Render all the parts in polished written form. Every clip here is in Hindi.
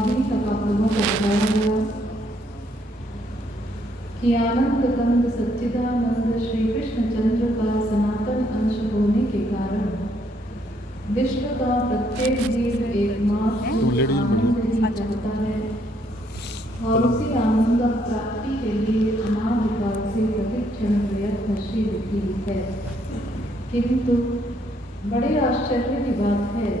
अभी तक आप लोगों को बताया गया कि आनंद कंद सच्चिदानंद श्री कृष्ण चंद्र का सनातन अंश होने के कारण विश्व का प्रत्येक जीव एकमात्र आनंद ही चाहता है और उसी आनंद प्राप्ति के लिए अनादिकाल से प्रतिक्षण प्रयत्नशील भी है। किंतु बड़े आश्चर्य की बात है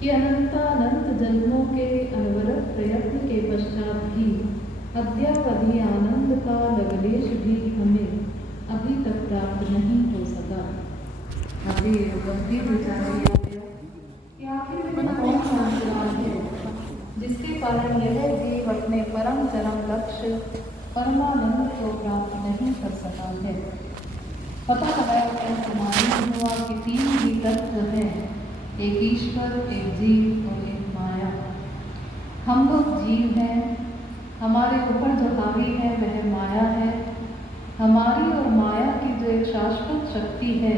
कि अनंतानंत जन्मों के अनवरत प्रयत्न के पश्चात भी अद्यावधि आनंद का लवलेश भी हमें अभी तक प्राप्त नहीं हो सका। अभी गंभीर विचार किया गया कि आखिर में कौन सा अंतराल है जिसके कारण यह जीव अपने परम चरम लक्ष्य परमानंद को प्राप्त नहीं कर सका है। पता लगाया गया मालूम हुआ कि तीन ही तत्व हैं, एक ईश्वर, एक जीव और एक माया। हम लोग जीव हैं, हमारे ऊपर जो हावी है वह माया है। हमारी और माया की जो एक शाश्वत शक्ति है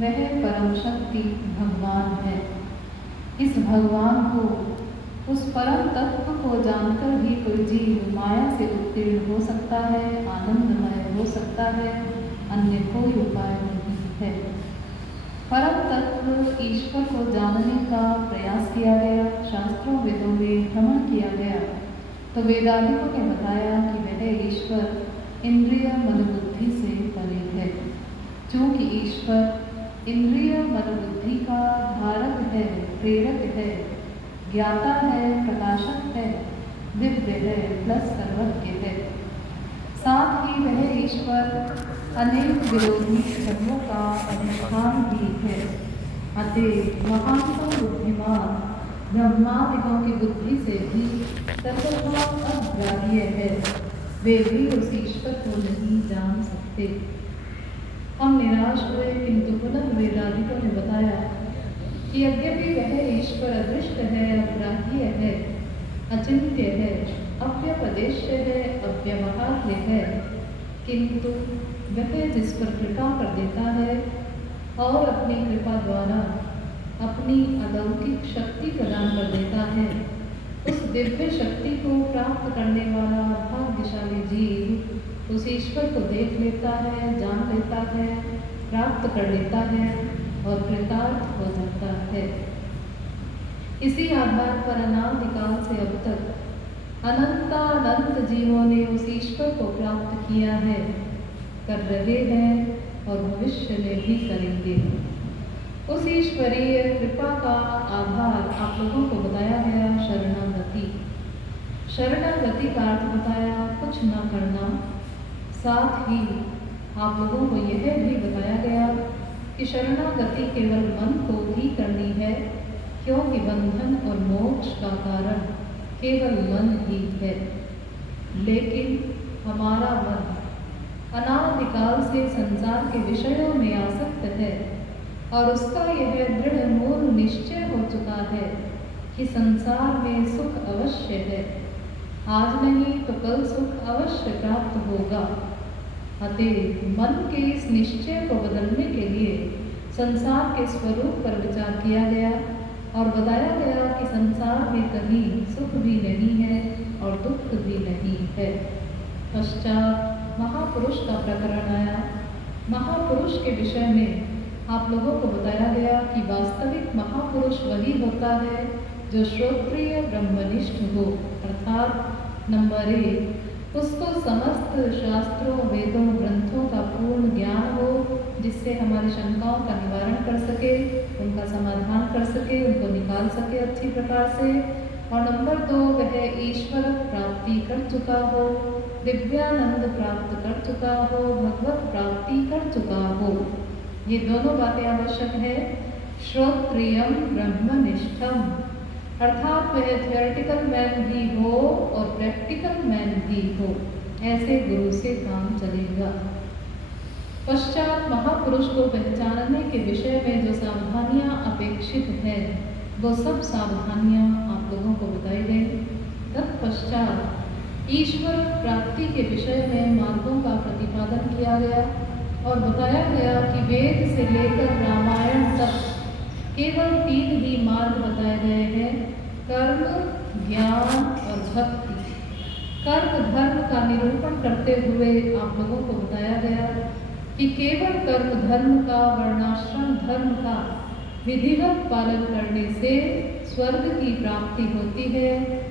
वह परम शक्ति भगवान है। इस भगवान को, उस परम तत्व को जानकर ही कोई जीव माया से उत्तीर्ण हो सकता है, आनंदमय हो सकता है, अन्य कोई उपाय नहीं है। परम तत्व ईश्वर को जानने का प्रयास किया गया, शास्त्रों वेदों में भ्रमण किया गया तो वेदांतियों ने बताया कि वह ईश्वर इंद्रिय मन बुद्धि से परे है। चूँकि ईश्वर इंद्रिय मन बुद्धि का धारक है, प्रेरक है, ज्ञाता है, प्रकाशक है, दिव्य है, प्लस सर्वज्ञ है। साथ ही वह ईश्वर अनेक विरोधी धर्मों का अधिष्ठान भी है। अतः महानतम बुद्धिमान ब्रह्मादिकों की बुद्धि से भी सर्वथा अग्राह्य है, वे भी उस ईश्वर को नहीं जान सकते। हम निराश हुए, किंतु पुनः वेदांतियों ने बताया कि यद्यपि वह ईश्वर अदृष्ट है, अग्राह्य है, अचिंत्य है, अव्यपदेश्य है, अव्यवहार्य है, किंतु वह जिस पर कृपा कर देता है और अपनी कृपा द्वारा अपनी अलौकिक शक्ति प्रदान कर देता है, उस दिव्य शक्ति को प्राप्त करने वाला भाग्यशाली जीव उस ईश्वर को देख लेता है, जान लेता है, प्राप्त कर लेता है और कृतार्थ हो जाता है। इसी आधार पर अनादिकाल से अब तक अनंतानंत जीवों ने उस ईश्वर को प्राप्त किया है, कर रहे हैं और भविष्य में भी करेंगे। उस ईश्वरीय कृपा का आधार आप लोगों को बताया गया शरणागति। शरणागति का अर्थ बताया कुछ न करना। साथ ही आप लोगों को यह भी बताया गया कि शरणागति केवल मन को ही करनी है, क्योंकि बंधन और मोक्ष का कारण केवल मन ही है। लेकिन हमारा मन अनादिकाल से संसार के विषयों में आसक्त है और उसका यह दृढ़ मूल निश्चय हो चुका है कि संसार में सुख अवश्य है, आज नहीं तो कल सुख अवश्य प्राप्त होगा। अतः मन के इस निश्चय को बदलने के लिए संसार के स्वरूप पर विचार किया गया और बताया गया कि संसार में कहीं सुख भी नहीं है और दुख भी नहीं है। पश्चात महापुरुष का प्रकरण आया। महापुरुष के विषय में आप लोगों को बताया गया कि वास्तविक महापुरुष वही होता है जो श्रोत्रिय ब्रह्मनिष्ठ हो, अर्थात नंबर 1 उसको समस्त शास्त्रों, वेदों, ग्रंथों का पूर्ण ज्ञान हो, जिससे हमारी शंकाओं का निवारण कर सके, उनका समाधान कर सके, उनको निकाल सके अच्छी प्रकार से। और नंबर 2 वह ईश्वर प्राप्ति कर चुका हो, दिव्यानंद प्राप्त कर चुका हो, भगवत प्राप्ति कर चुका हो। ये दोनों बातें आवश्यक है। श्रोत्रियम ब्रह्मनिष्ठम, अर्थात वह थियोरेटिकल मैन भी हो और प्रैक्टिकल मैन भी हो, ऐसे गुरु से काम चलेगा। पश्चात महापुरुष को पहचानने के विषय में जो सावधानियां अपेक्षित है वो सब सावधानियां आप लोगों को बताई गई। तत्पश्चात ईश्वर प्राप्ति के विषय में मार्गों का प्रतिपादन किया गया और बताया गया कि वेद से लेकर रामायण तक केवल 3 ही मार्ग बताए गए हैं। कर्म, ज्ञान और भक्ति। कर्म धर्म का निरूपण करते हुए आप लोगों को बताया गया कि केवल कर्म धर्म का, वर्णाश्रम धर्म का विधिवत पालन करने से स्वर्ग की प्राप्ति होती है,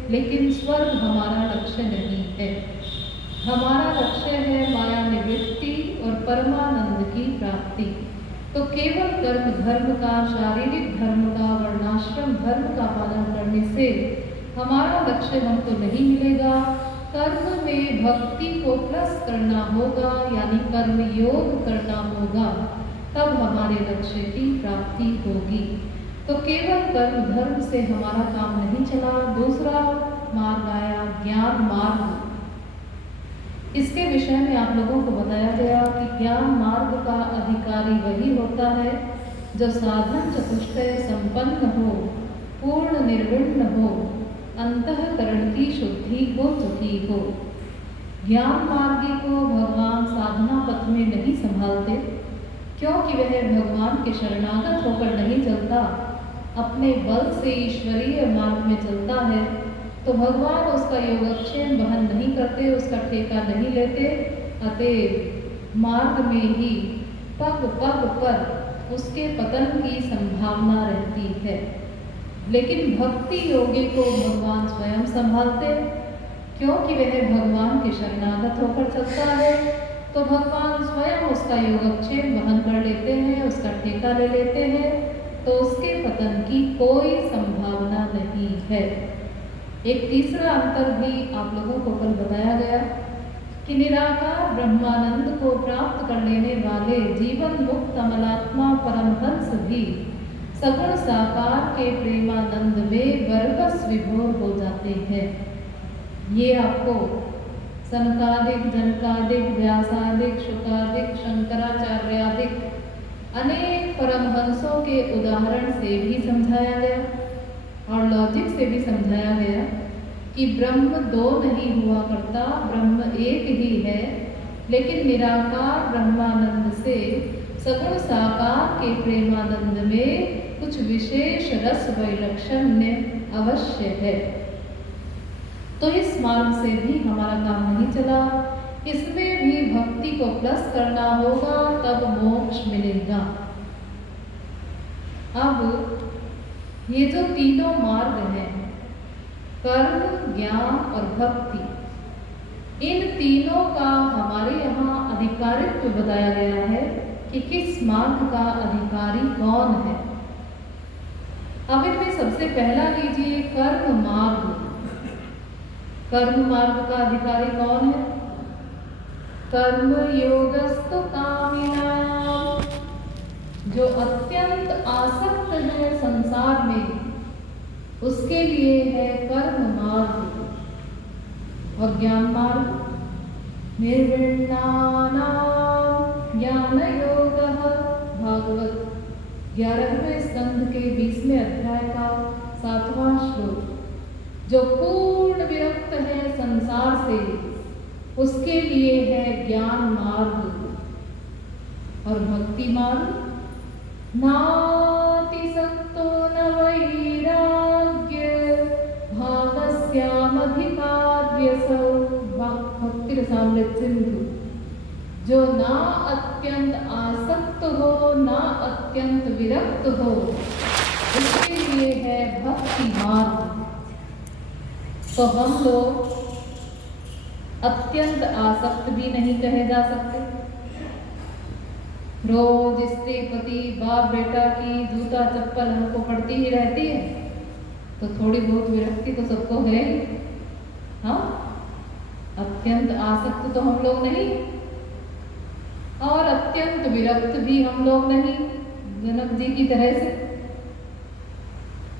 लेकिन स्वर्ग हमारा लक्ष्य नहीं है। हमारा लक्ष्य है माया निवृत्ति और परमानंद की प्राप्ति। तो केवल कर्म धर्म का, शारीरिक धर्म का, वर्णाश्रम धर्म का पालन करने से हमारा लक्ष्य हमको नहीं मिलेगा। कर्म में भक्ति को प्लस करना होगा, यानी कर्म योग करना होगा, तब हमारे लक्ष्य की प्राप्ति होगी। तो केवल कर्म धर्म से हमारा काम नहीं चला। दूसरा मार्ग आया ज्ञान मार्ग। इसके विषय में आप लोगों को बताया गया कि ज्ञान मार्ग का अधिकारी वही होता है जो साधन चतुष्टय संपन्न हो, पूर्ण निर्विण्ण हो, अंतःकरण की शुद्धि हो चुकी हो। ज्ञान मार्गी को भगवान साधना पथ में नहीं संभालते, क्योंकि वह भगवान के शरणागत होकर नहीं चलता, अपने बल से ईश्वरीय मार्ग में चलता है, तो भगवान उसका योगक्षेम वहन नहीं करते, उसका ठेका नहीं लेते। अतएव मार्ग में ही पग पग पर उसके पतन की संभावना रहती है। लेकिन भक्ति योगी को भगवान स्वयं संभालते, क्योंकि वह भगवान के शरणागत होकर चलता है, तो भगवान स्वयं उसका योगक्षेम वहन कर लेते हैं, उसका ठेका ले लेते हैं, तो उसके पतन की कोई संभावना नहीं है। एक तीसरा अंतर भी आप लोगों को कल बताया गया कि निराकार ब्रह्मानंद को प्राप्त कर लेने वाले जीवन मुक्त अमलात्मा परमहंस भी सगुण साकार के प्रेमानंद में बरबस विभोर हो जाते हैं। ये आपको सनकादिक, जनकादिक, व्यासादिक, शुकादिक, शंकराचार्यादिक अनेक परमहंसों के उदाहरण से भी समझाया गया और लॉजिक से भी समझाया गया कि ब्रह्म दो नहीं हुआ करता, ब्रह्म एक ही है, लेकिन निराकार ब्रह्मानंद से सगुण साकार के प्रेमानंद में कुछ विशेष रस वैलक्षण्य अवश्य है। तो इस मार्ग से भी हमारा काम नहीं चला, इसमें भी भक्ति को प्लस करना होगा, तब मोक्ष मिलेगा। अब ये जो तीनों मार्ग हैं, कर्म, ज्ञान और भक्ति, इन तीनों का हमारे यहाँ अधिकारित्व बताया गया है कि किस मार्ग का अधिकारी कौन है। अब इनमें सबसे पहला लीजिए कर्म मार्ग। कर्म मार्ग का अधिकारी कौन है? कर्म योगस्तु कामिनां, जो अत्यंत आसक्त है संसार में, उसके लिए है कर्म मार्ग। और ज्ञान मार्ग निर्विण्णानां ज्ञान योगः, भागवत 11वें स्कंध के 20वें अध्याय का 7वां श्लोक। जो पूर्ण विरक्त है संसार से, उसके लिए है ज्ञान मार्ग। और भक्ति मार्ग नातिसक्तो न वैराग्य भागस्यामधिकार्यसौ, भक्ति रसामृत सिंधु। जो ना अत्यंत आसक्त हो, ना अत्यंत विरक्त हो, उसके लिए है भक्ति मार्ग। तो हम लोग अत्यंत आसक्त भी नहीं कहे जा सकते। रोज स्त्री पति बाप बेटा की जूता चप्पल हमको पड़ती ही रहती है, तो थोड़ी बहुत विरक्ति तो सबको है। हाँ, अत्यंत आसक्त तो हम लोग नहीं और अत्यंत विरक्त भी हम लोग नहीं, जनक जी की तरह से।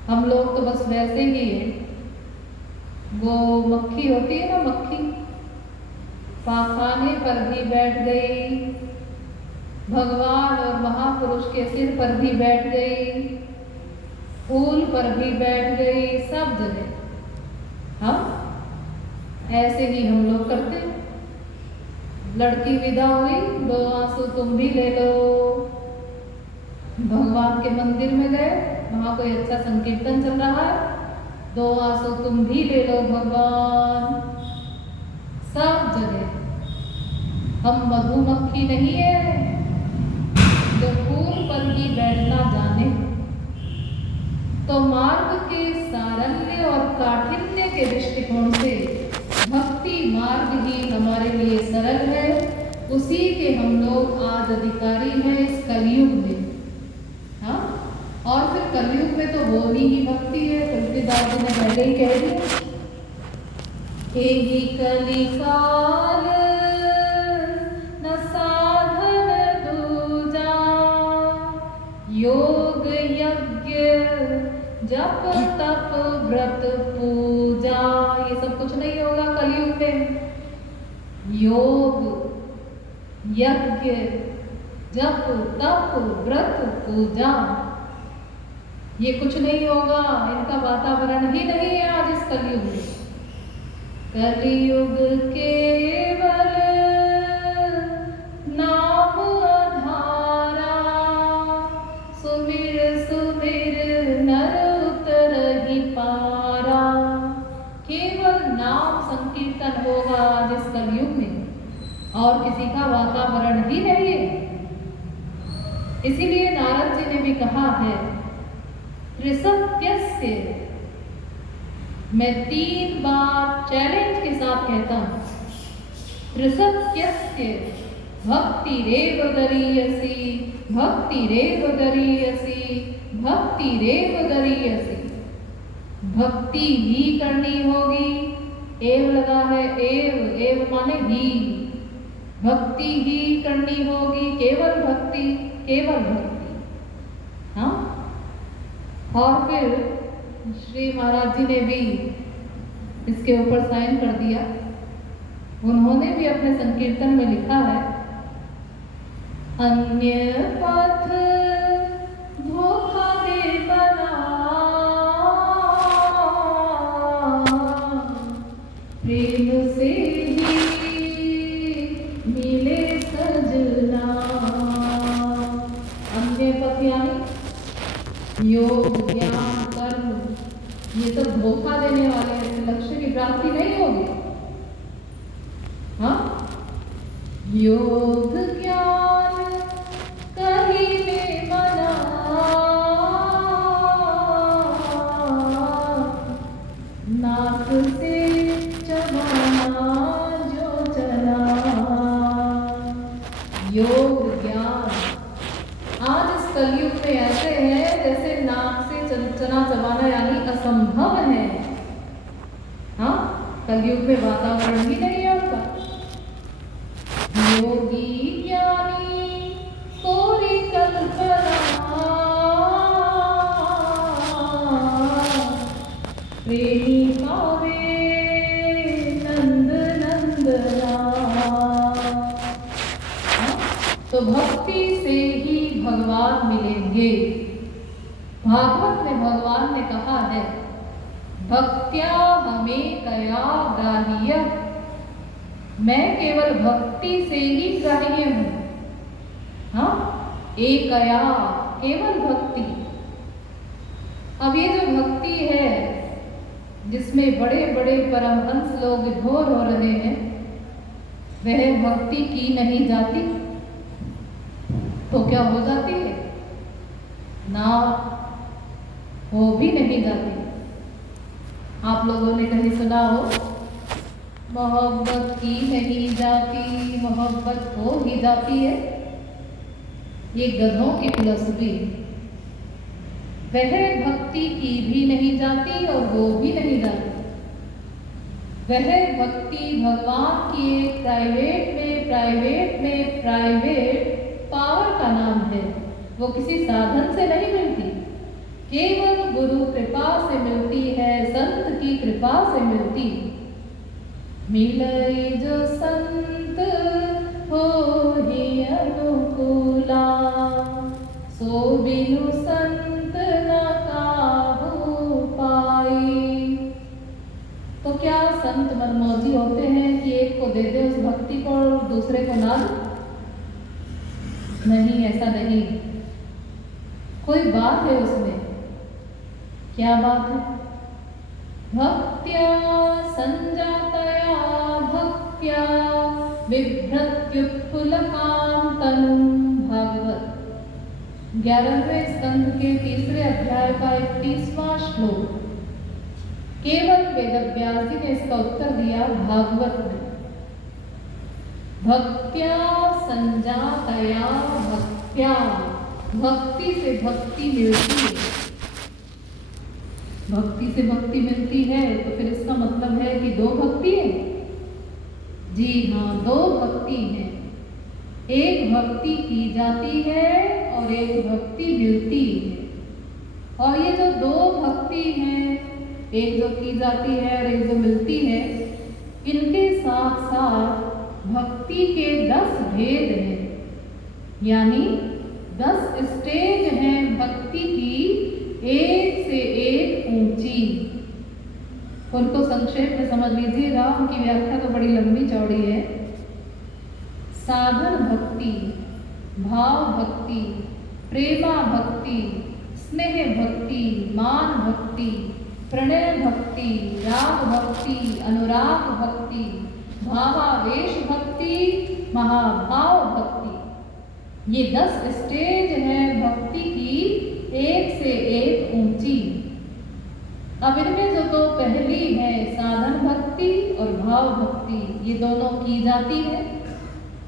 हम लोग तो बस वैसे ही हैं। वो मक्खी होती है ना, मक्खी पाखाने पर भी बैठ गई, भगवान और महापुरुष के सिर पर भी बैठ गई, फूल पर भी बैठ गई, सब जगह। हाँ, ऐसे ही हम लोग करते। लड़की विदा हुई, 2 आंसू तुम भी ले लो। भगवान के मंदिर में गए, वहां कोई अच्छा संकीर्तन चल रहा है, 2 आंसू तुम भी ले लो भगवान। सब जगह हम मधुमक्खी नहीं है जो फूल पर ही बैठना जाने। तो मार्ग के सारल्य और काठिन्य के दृष्टिकोण से भक्ति मार्ग ही हमारे लिए सरल है। उसी के हम लोग आज अधिकारी हैं इस कलयुग में। हाँ, और फिर कलयुग में तो होनी ही भक्ति है। तुलसीदास जी ने पहले ही कह दिया, एहि कलिकाल न साधन दूजा, योग यज्ञ जप तप व्रत पूजा। ये सब कुछ नहीं होगा कलयुग में। योग यज्ञ जप तप व्रत पूजा ये कुछ नहीं होगा। इनका वातावरण ही नहीं है आज इस कलयुग में। कलियुग केवल नाम आधारा, सुमिर सुमिर नर उतरहि पारा। केवल नाम संकीर्तन होगा आज इस कलयुग में, और किसी का वातावरण ही नहीं है। इसीलिए नारद जी ने भी कहा है, त्रिसत्यस्य, मैं 3 बार चैलेंज के साथ कहता हूं, त्रिसत्यस्य भक्तिरेव गरीयसी, भक्तिरेव गरीयसी, भक्तिरेव गरीयसी। भक्ति ही करनी होगी। एव लगा है, एव माने ही। भक्ति ही करनी होगी, केवल भक्ति, केवल भक्ति। हाँ, और फिर श्री महाराज जी ने भी इसके ऊपर साइन कर दिया। उन्होंने भी अपने संकीर्तन में लिखा है, अन्य पथ धोखा दे बना, प्रेम से ही मिले सजना। अन्य पथ यानी योग ज्ञान कर्म, ये सब धोखा देने वाले हैं। लक्ष्य की प्राप्ति नहीं होगी। हाँ, योग ज्ञान कहीं में मना, नाक से चबाना जो चला। योग ज्ञान आज इस कलयुग में ऐसे है जैसे नाक से चना चबाना यानी असंभव है। हाँ, कलयुग में वातावरण ही नहीं है उसका। योगी ज्ञानी कोरी कल्पना, प्रेमी पावे नंद नंदना। तो भक्ति से ही भगवान मिलेंगे। भागवत में भगवान ने कहा है, भक्त्या हमें कया ग्राह्य, मैं केवल भक्ति से ही ग्राह्य हूँ। हाँ, एकया, केवल भक्ति। अब ये जो भक्ति है जिसमें बड़े बड़े परमहंस लोग विभोर हो रहे हैं, वह भक्ति की नहीं जाती तो क्या हो जाती है ना, वो भी नहीं जाती। आप लोगों ने कहीं सुना हो, मोहब्बत की नहीं जाती, मोहब्बत हो ही जाती है। ये गधों की फिलॉसफी। वह भक्ति की भी नहीं जाती और वो भी नहीं जाती। वह भक्ति भगवान की एक प्राइवेट पावर का नाम है। वो किसी साधन से नहीं मिलती, केवल गुरु कृपा से मिलती है, संत की कृपा से मिलती। मिलई जो संत हो ही अनुकूला, सो बिनु संत न काहू पाई। तो क्या संत मनमौजी होते हैं कि एक को दे दे उस भक्ति को और दूसरे को ना दे? नहीं, ऐसा नहीं। कोई बात है उसमें। क्या बात है? भक्त्या संजातया भक्त्या बिभ्रत्युत्पुलकां तनुं। भागवत 11वें स्कंद के 3रे अध्याय का 31वां श्लोक। केवल वेदव्यास जी ने इसका उत्तर दिया भागवत में। भक्त्या संजातया भक्त्या, भक्ति से भक्ति मिलती है। भक्ति से भक्ति मिलती है तो फिर इसका मतलब है कि दो भक्ति है। जी हाँ, दो भक्ति है। एक भक्ति की जाती है और एक भक्ति मिलती है। और ये जो दो भक्ति हैं, एक जो की जाती है और एक जो मिलती है, इनके साथ साथ भक्ति के 10 भेद हैं, यानी 10 स्टेज हैं भक्ति की, एक से एक ऊंची। उनको संक्षेप में समझ लीजिएगा, उनकी व्याख्या तो बड़ी लंबी चौड़ी है। साधन भक्ति, भाव भक्ति, प्रेमा भक्ति, स्नेह भक्ति, मान भक्ति, प्रणय भक्ति, राग भक्ति, अनुराग भक्ति, भावावेश भक्ति, महाभाव भक्ति। ये 10 स्टेज है भक्ति की, एक से एक ऊंची। अब इनमें जो दो पहली है साधन भक्ति और भाव भक्ति, ये दोनों की जाती है।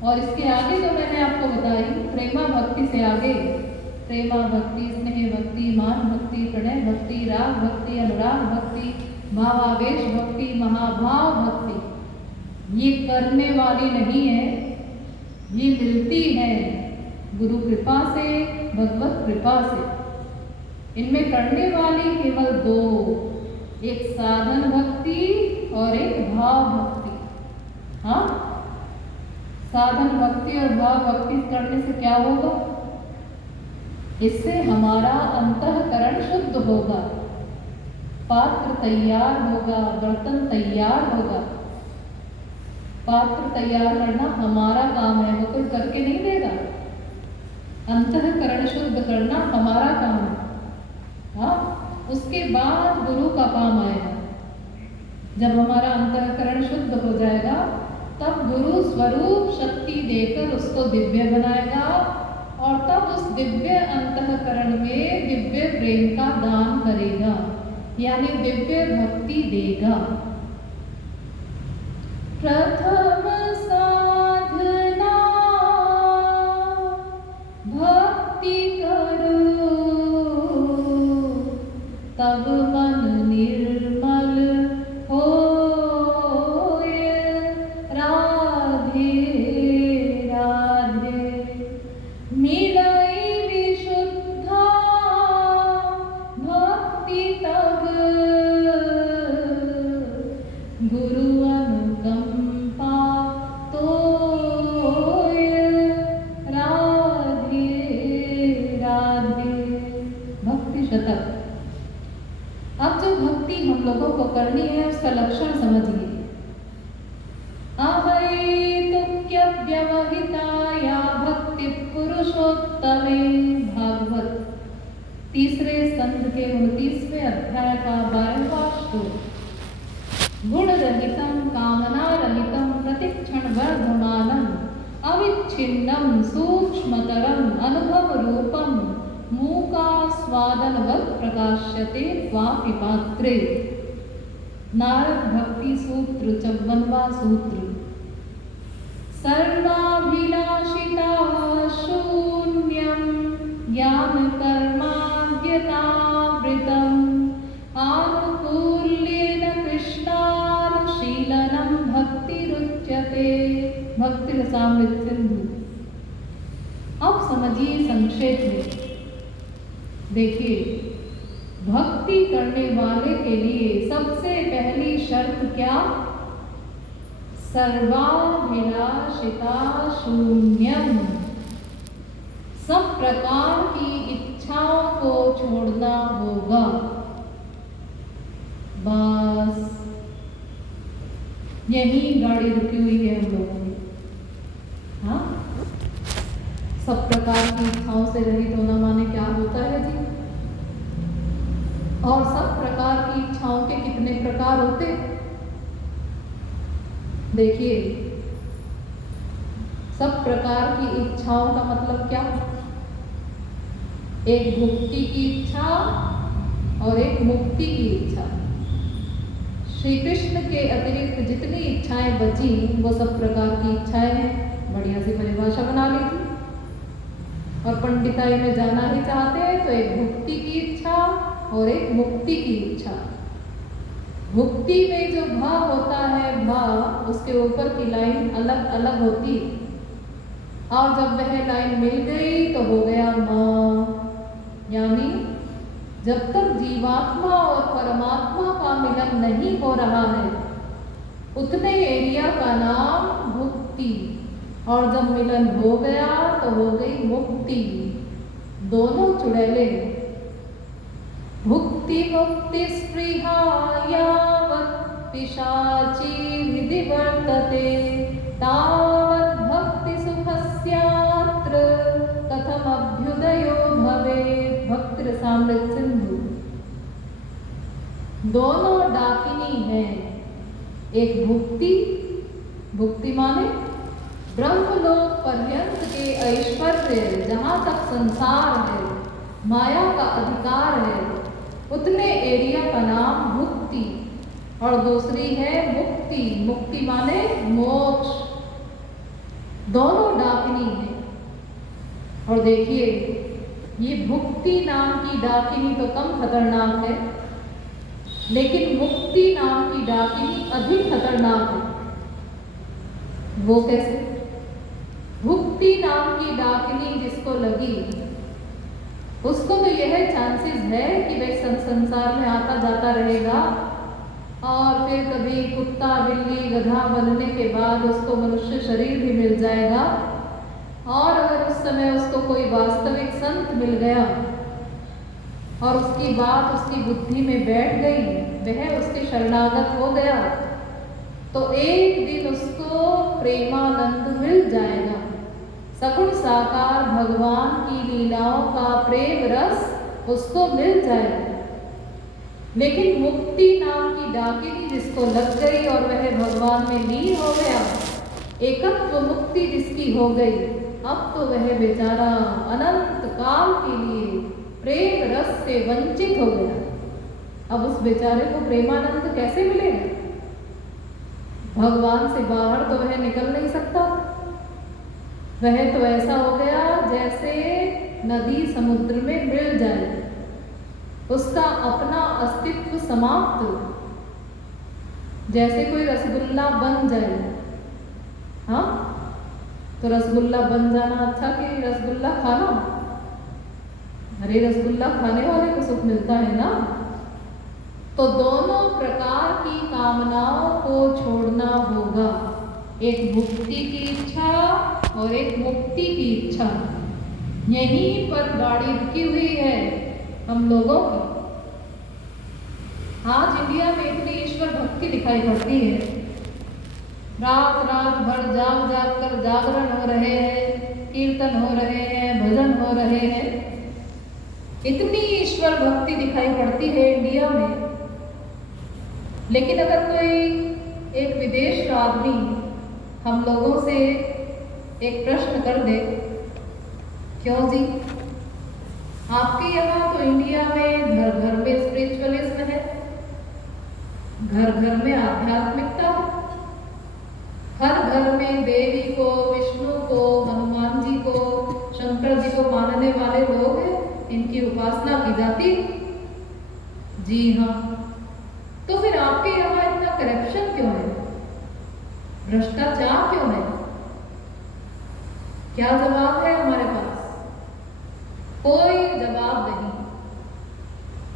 और इसके आगे जो मैंने आपको बताई प्रेमा भक्ति से आगे, प्रेमा भक्ति, स्नेह भक्ति, मान भक्ति, प्रणय भक्ति, राग भक्ति, अनुराग भक्ति, भावावेश भक्ति, महाभाव भक्ति, ये करने वाली नहीं है, ये मिलती है गुरु कृपा से, भगवत कृपा से। इनमें करने वाली केवल दो, एक साधन भक्ति और एक भाव भक्ति। हाँ, साधन भक्ति और भाव भक्ति करने से क्या होगा? इससे हमारा अंतःकरण शुद्ध होगा, पात्र तैयार होगा, बर्तन तैयार होगा। पात्र तैयार करना हमारा काम है, वो कोई करके नहीं देगा। अंतःकरण शुद्ध करना हमारा काम है। हाँ, उसके बाद गुरु का काम आएगा। जब हमारा अंतःकरण शुद्ध हो जाएगा तब गुरु स्वरूप शक्ति देकर उसको दिव्य बनाएगा और तब उस दिव्य अंतःकरण में दिव्य प्रेम का दान करेगा, यानी दिव्य भक्ति देगा। प्रथम साधना भक्ति करो, तब मन निर्मल होए। राधे राधे मिलई विशुद्धा भक्ति तब, गुरु अनुकंपा तोय। राधे राधे। भक्ति शतक। अब जो भक्ति हम लोगों को करनी है उसका लक्षण समझिए। अहैतुक्य व्यवहिताया भक्ति पुरुषोत्तमे। भागवत 3रे स्कंद के 29वें अध्याय का 12वां श्लोक। गुण रहितम कामना रहितम प्रतिक्षण वर्धमानम अविच्छिन्नम सूक्ष्मतरम अनुभव रूपम मूका स्वादनवत् प्रकाश्यते क्वापि पात्रे। नारद भक्ति सूत्र 54वां सूत्र। सर्वाभिलाषिता शून्यं ज्ञान कर्माज्ञतावृतम् आनुकूल्येन कृष्णानुशीलनं भक्तिरुच्यते। भक्ति रसामृत सिंधु। अब समझिए संक्षेप में। देखिए, भक्ति करने वाले के लिए सबसे पहली शर्त क्या? सर्वाभिलाषिता शून्यम। सब प्रकार की इच्छाओं को छोड़ना होगा। बस यही गाड़ी रुकी हुई है हम लोगों की। हाँ, सब प्रकार की इच्छाओं से रहित होना माने क्या होता है जी? और सब प्रकार प्रकार की इच्छाओं के कितने प्रकार होते। देखिए, सब प्रकार की इच्छाओं का मतलब क्या? एक भुक्ति की इच्छा और एक मुक्ति की इच्छा। श्री कृष्ण के अतिरिक्त जितनी इच्छाएं बची वो सब प्रकार की इच्छाएं हैं। बढ़िया सी परिभाषा बना ली थी। और पंडिताई में जाना ही चाहते हैं तो एक भुक्ति की इच्छा और एक मुक्ति की इच्छा। भुक्ति में जो भा होता है, भा, उसके ऊपर की लाइन अलग अलग होती है और जब वह लाइन मिल गई तो हो गया माँ। यानी जब तक जीवात्मा और परमात्मा का मिलन नहीं हो रहा है उतने एरिया का नाम भुक्ति, और जब मिलन हो गया तो हो गई मुक्ति। दोनों चुड़ैले। भुक्ति मुक्ति स्पृहा यावत् पिशाची विधि वर्तते तावत् भक्ति सुखस्यात्र कथम अभ्युदयो भवेत्। भक्ति रसामृत सिंधु। दोनों डाकिनी हैं। एक भुक्ति, भुक्ति माने ब्रह्मलोक पर्यंत के ऐश्वर्य, जहाँ तक संसार है, माया का अधिकार है, उतने एरिया का नाम भुक्ति। और दूसरी है मुक्ति। मुक्ति माने मोक्ष। दोनों डाकिनी है। और देखिए, ये भुक्ति नाम की डाकिनी तो कम खतरनाक है, लेकिन मुक्ति नाम की डाकिनी अधिक खतरनाक है। वो कैसे? भुक्ति नाम की डाकिनी जिसको लगी उसको तो यह चांसेस है कि वह संसार में आता जाता रहेगा और फिर कभी कुत्ता बिल्ली गधा बनने के बाद उसको मनुष्य शरीर भी मिल जाएगा। और अगर उस समय उसको कोई वास्तविक संत मिल गया और उसकी बात उसकी बुद्धि में बैठ गई, वह उसके शरणागत हो गया, तो एक दिन उसको प्रेमानंद मिल जाएगा। सगुण साकार भगवान की लीलाओं का प्रेम रस उसको मिल जाएगा। लेकिन मुक्ति नाम की डाकिनी जिसको लग गई और वह भगवान में लीन हो गया, एकत्व मुक्ति जिसकी हो गई, अब तो वह बेचारा अनंत काल के लिए प्रेम रस से वंचित हो गया। अब उस बेचारे को प्रेमानंद कैसे मिलेगा? भगवान से बाहर तो वह निकल नहीं सकता। वह तो ऐसा हो गया जैसे नदी समुद्र में मिल जाए, उसका अपना अस्तित्व समाप्त। जैसे कोई रसगुल्ला बन जाए, हाँ, तो रसगुल्ला बन जाना अच्छा कि रसगुल्ला खाना? अरे रसगुल्ला खाने वाले को सुख मिलता है ना। तो दोनों प्रकार की कामनाओं को छोड़ना होगा। एक भुक्ति की इच्छा और एक मुक्ति की इच्छा। यहीं पर गाड़ी रुकी हुई है हम लोगों की। आज इंडिया में इतनी ईश्वर भक्ति दिखाई पड़ती है, रात रात भर जाग जाग कर जागरण हो रहे हैं, कीर्तन हो रहे हैं, भजन हो रहे हैं। इतनी ईश्वर भक्ति दिखाई पड़ती है इंडिया में। लेकिन अगर कोई एक विदेश का आदमी हम लोगों से एक प्रश्न कर दे, क्यों जी आपके यहाँ तो इंडिया में घर घर में स्पिरिचुअलिज्म है, घर घर में आध्यात्मिकता है, हर घर में देवी को, विष्णु को, हनुमान जी को, शंकर जी को मानने वाले लोग हैं, इनकी उपासना की जाती। जी हाँ, तो फिर आपके यहाँ इतना करप्शन क्यों है, भ्रष्टाचार क्यों है? क्या जवाब है हमारे पास? कोई जवाब नहीं,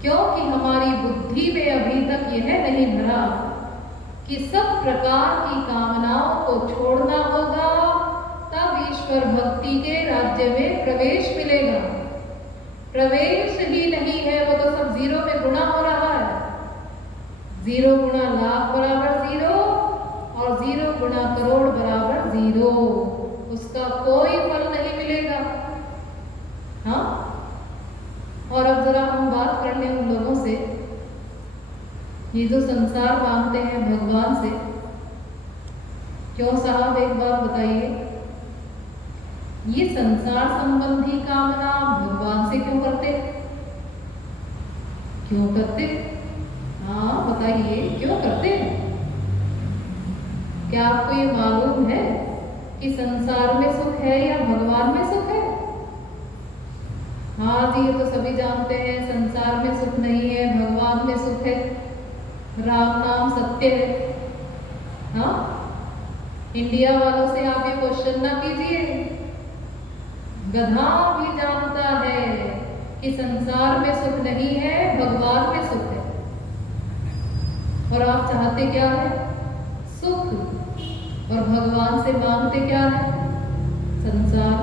क्योंकि हमारी बुद्धि में अभी तक यह नहीं भरा कि सब प्रकार की कामनाओं को छोड़ना होगा, तब ईश्वर भक्ति के राज्य में प्रवेश मिलेगा। प्रवेश ही नहीं है, वो तो सब जीरो में गुणा हो रहा है। 0 गुणा लाख बराबर 0 और 0 गुणा करोड़ बराबर 0। उसका कोई फल नहीं मिलेगा। हाँ, और अब जरा हम बात कर लें उन लोगों से ये जो संसार मांगते हैं भगवान से, क्यों साहब एक बात बताइए, ये संसार संबंधी कामना भगवान से क्यों करते? क्यों करते? हाँ बताइए क्यों करते? क्या आपको ये मालूम है कि संसार में सुख है या भगवान में सुख है? हाँ जी, ये तो सभी जानते हैं, संसार में सुख नहीं है, भगवान में सुख है, राम नाम सत्य है। हाँ, इंडिया वालों से आप ये क्वेश्चन ना कीजिए, गधा भी जानता है कि संसार में सुख नहीं है, भगवान में सुख है। और आप चाहते क्या है? सुख। और भगवान से मांगते क्या है? संसार।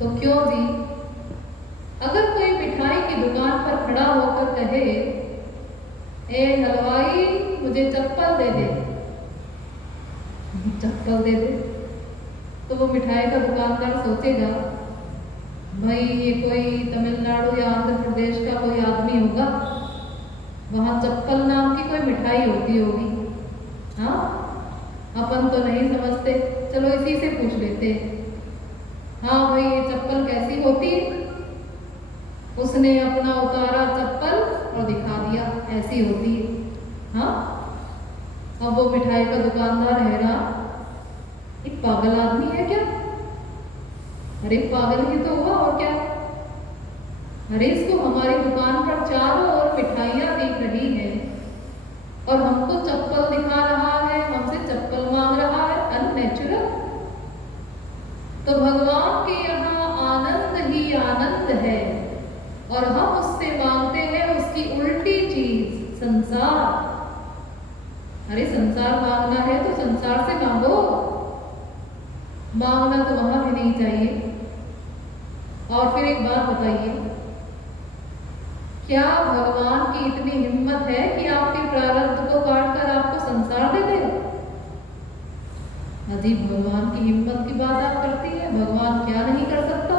तो क्यों जी, अगर कोई मिठाई की दुकान पर खड़ा होकर कहे, ए हलवाई मुझे चप्पल दे दे, चप्पल दे दे, तो वो मिठाई का दुकानदार सोचेगा भाई ये कोई तमिलनाडु या आंध्र प्रदेश का कोई आदमी होगा, वहाँ चप्पल नाम की कोई मिठाई होती होगी। हाँ, अपन तो नहीं समझते, चलो इसी से पूछ लेते। हाँ भाई ये चप्पल कैसी होती है? उसने अपना उतारा चप्पल और दिखा दिया, ऐसी होती है। हाँ, अब वो मिठाई का दुकानदार हैरान, एक पागल आदमी है क्या? अरे पागल ही तो हुआ और क्या? अरे इसको हमारी दुकान पर चारों ओर मिठाइयाँ दिख रही है और हमको चप्पल दिखा रहा है, हमसे चप्पल मांग रहा है, अननेचुरल। तो भगवान के यहाँ आनंद ही आनंद है और हम उससे मांगते हैं उसकी उल्टी चीज, संसार। अरे संसार मांगना है तो संसार से मांगो, मांगना तो वहां भी नहीं चाहिए। और फिर एक बात बताइए, क्या भगवान की इतनी हिम्मत है कि आपके प्रारब्ध को काट कर आपको संसार दे दे? अजीब भगवान की हिम्मत की बात आप करती है। भगवान क्या नहीं कर सकता?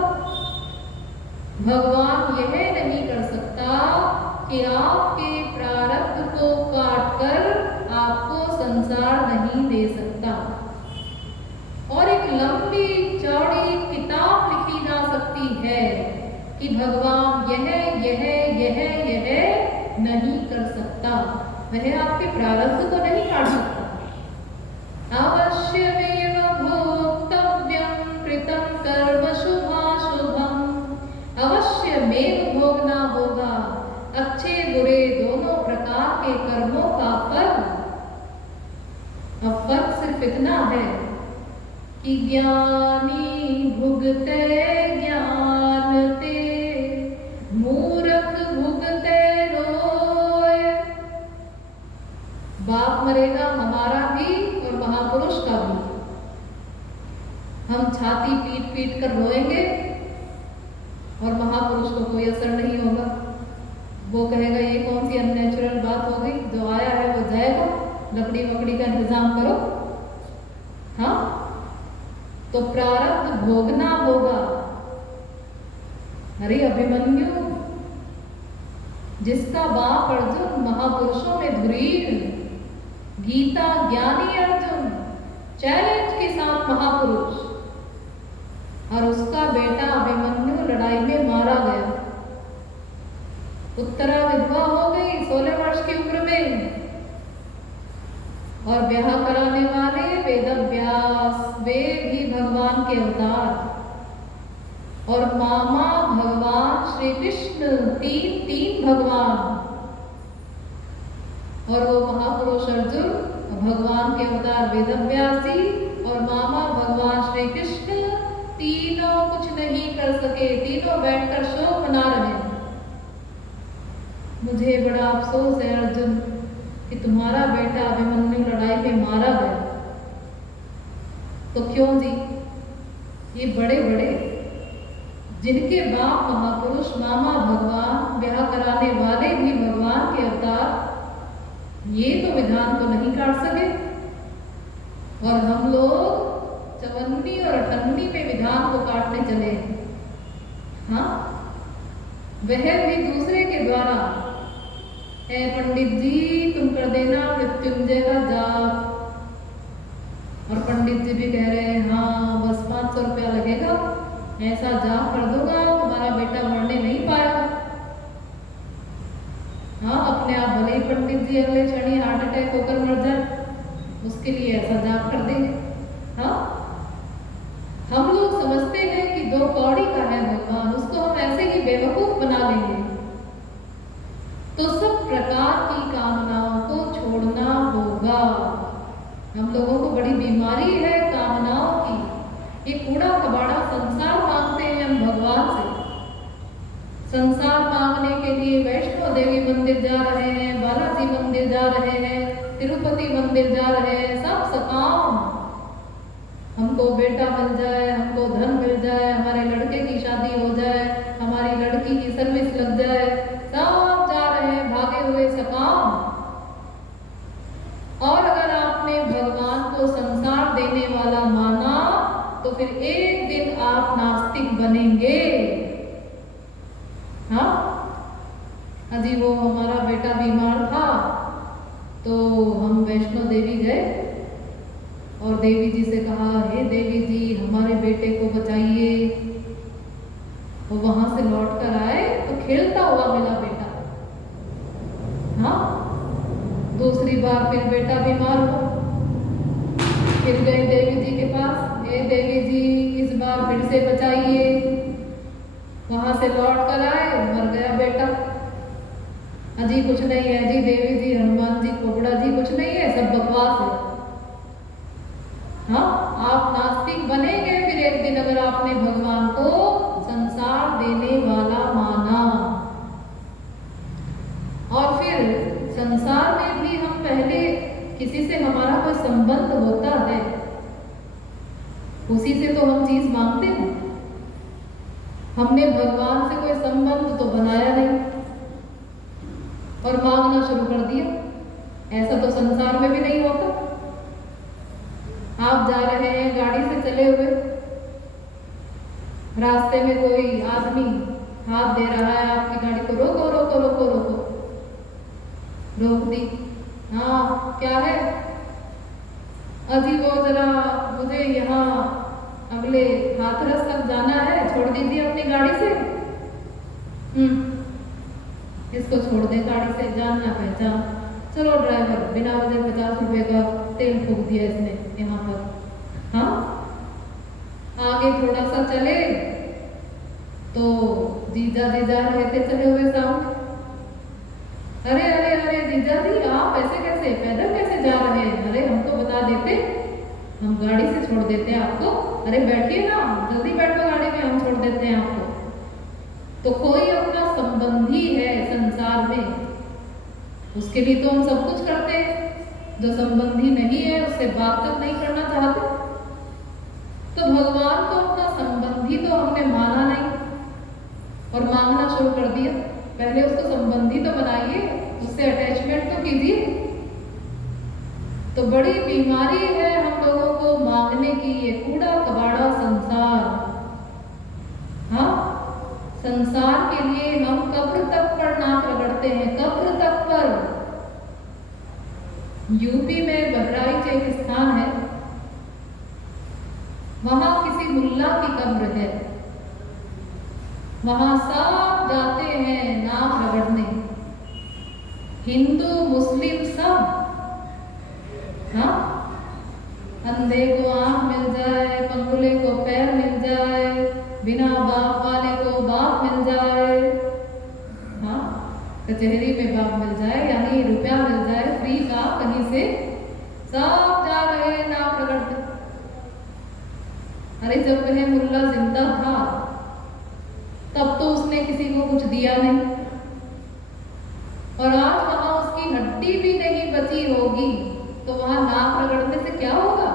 भगवान यह नहीं कर सकता कि आपके प्रारब्ध को काट कर आपको संसार नहीं दे सकता। और एक लंबी चौड़ी किताब लिखी जा सकती है कि भगवान यह नहीं कर सकता, वह आपके प्रारब्ध को नहीं काट सकता। अवश्यमेव भोक्तव्यं कृतं कर्म शुभाशुभम्, अवश्यमेव भोगना होगा अच्छे बुरे दोनों प्रकार के कर्मों का फल। अब फर्क सिर्फ इतना है कि ज्ञानी भुगते ज्ञान ते, मूर्ख भुगते रोए। बाप मरेगा हमारा भी और महापुरुष का भी, हम छाती पीट पीट कर रोएंगे और महापुरुष को कोई असर नहीं होगा। वो कहेगा ये कौन सी अननेचुरल बात हो गई, जो आया है वो जाएगा, लकड़ी वकड़ी का इंतजाम करो। हाँ, तो प्रारब्ध भोगना होगा। अरे अभिमन्यु, जिसका बाप अर्जुन महापुरुषों में धुरीण, गीता ज्ञानी अर्जुन, चैलेंज के साथ महापुरुष, और उसका बेटा अभिमन्यु लड़ाई में मारा गया। उत्तरा विधवा हो गई 16 वर्ष की उम्र में, और ब्याह कराने वाले वेदव्यास, वे भी भगवान के अवतार, और मामा भगवान श्री कृष्ण, तीन भगवान, और वो महापुरुष अर्जुन, भगवान के अवतार वेदव्यास जी, और मामा भगवान श्री कृष्ण, तीनों कुछ नहीं कर सके, तीनों बैठकर शोक मना रहे। मुझे बड़ा अफसोस है अर्जुन कि तुम्हारा बेटा अभिमन्यु लड़ाई में मारा गया। तो क्यों जी, ये बड़े बड़े जिनके बाप महापुरुष, मामा भगवान, ब्याह कराने वाले भी भगवान के अवतार, ये तो विधान को नहीं काट सके, और हम लोग 54 और 58 में विधान को काटने चले। हाँ, वह भी दूसरे के द्वारा है पंडित जी तुम कर देना मृत्युंजय का जाप। और पंडित जी भी कह रहे हैं हाँ बस 500 रुपया लगेगा, ऐसा जाप कर दूंगा तुम्हारा बेटा मरने नहीं पाएगा। हाँ अपने आप भले ही पंडित जी अगले क्षण ही हार्ट अटैक होकर मर जाए, उसके लिए ऐसा जाप कर देंगे। हाँ हम लोग समझते हैं कि 2 कौड़ी का है भगवान, उसको हम ऐसे ही बेवकूफ बना लेंगे। तो सब प्रकार की कामनाओं को छोड़ना होगा। हम लोगों को बड़ी बीमारी है कामनाओं की। ये कूड़ा कबाड़ा संसार मांगते हैं हम भगवान से। संसार मांगने के लिए वैष्णो देवी मंदिर जा रहे हैं, बालाजी मंदिर जा रहे हैं, तिरुपति मंदिर जा रहे हैं, सब सकाम। हमको बेटा मिल जाए, हमको धन मिल जाए, हमारे लड़के की शादी हो जाए, हमारी लड़की की सर्विस लग जाए, सब जा रहे हैं भागे हुए सकाम। और अगर आपने भगवान को संसार देने वाला माना तो फिर एक दिन आप नास्तिक बनेंगे। हाँ अजी वो हमारा बेटा बीमार था तो हम वैष्णो देवी गए और देवी जी से कहा हे देवी जी हमारे बेटे को बचाइए। और वहां से लौट कर आए तो खेलता हुआ मिला बेटा। हाँ दूसरी बार फिर बेटा बीमार हुआ, फिर गए देवी जी के पास, हे देवी जी इस बार फिर से बचाइए। वहां से लौट कर आए मर गया बेटा। अजी कुछ नहीं है जी, देवी जी हनुमान जी कोबड़ा जी कुछ नहीं है, सब बकवास है। हाँ आप नास्तिक बनेंगे फिर एक दिन अगर आपने भगवान को संसार देने वाला माना। और फिर संसार में भी हम पहले किसी से हमारा कोई संबंध होता है, उसी से तो हम चीज मांगते हैं। हमने भगवान से कोई संबंध तो बनाया नहीं और मांगना शुरू कर दिया। ऐसा तो संसार में भी नहीं होता। आप जा रहे हैं गाड़ी से चले हुए, रास्ते में कोई आदमी हाथ दे रहा है आपकी गाड़ी को, रोको रोको रोको रोको, रोक दी। हाँ क्या है? अजी वो जरा मुझे यहाँ अगले हाथरस तक जाना है, छोड़ दीजिए अपनी गाड़ी से। इसको छोड़ दे गाड़ी से, जान ना पहचान। चलो ड्राइवर बिना वजह 50 रुपए का तेल फूक दिया इसने यहाँ पर। हाँ आगे थोड़ा सा चले तो जीजा जी जा रहे थे चले हुए सामने। अरे अरे अरे जीजा जी आप ऐसे कैसे, पैदल कैसे जा रहे हैं? अरे हम तो बता देते, हम गाड़ी से छोड़ देते हैं आपको। अरे बैठिए ना, जल्दी बैठो गाड़ी में, हम छोड़ देते हैं आपको। तो कोई अपना संबंधी है संसार में, उसके लिए तो हम सब कुछ करते हैं। जो संबंधी नहीं है उससे बात तक नहीं करना चाहते। तो भगवान को अपना संबंधी तो हमने माना नहीं और मांगना शुरू कर दिया। पहले उसको संबंधी तो बनाइए, उससे अटैचमेंट तो कीजिए। तो बड़ी बीमारी है हम लोगों को मांगने की, ये कूड़ा कबाड़ा संसार। हाँ संसार के लिए हम कब्र तक पर नाक रगड़ते हैं, कब्र तक पर। यूपी में बहराइच एक स्थान है, वहां किसी मुल्ला की कब्र है। वहां सब जाते हैं नाक रगड़ने, हिंदू मुस्लिम सब। हाँ अंधे को आंख मिल जाए, पंगुले को पैर मिल जाए, बिना बाप वाले को बाप मिल जाए, हाँ कचहरी में बाप मिल जाए, यानी रुपया मिल जाए फ्री का कहीं से, सब जा रहे हैं नाक रगड़ते। अरे जब वह मुल्ला जिंदा था तब तो उसने किसी को कुछ दिया नहीं, और आज वहां उसकी हड्डी भी नहीं बची होगी तो वहां नाक रगड़ने से क्या होगा?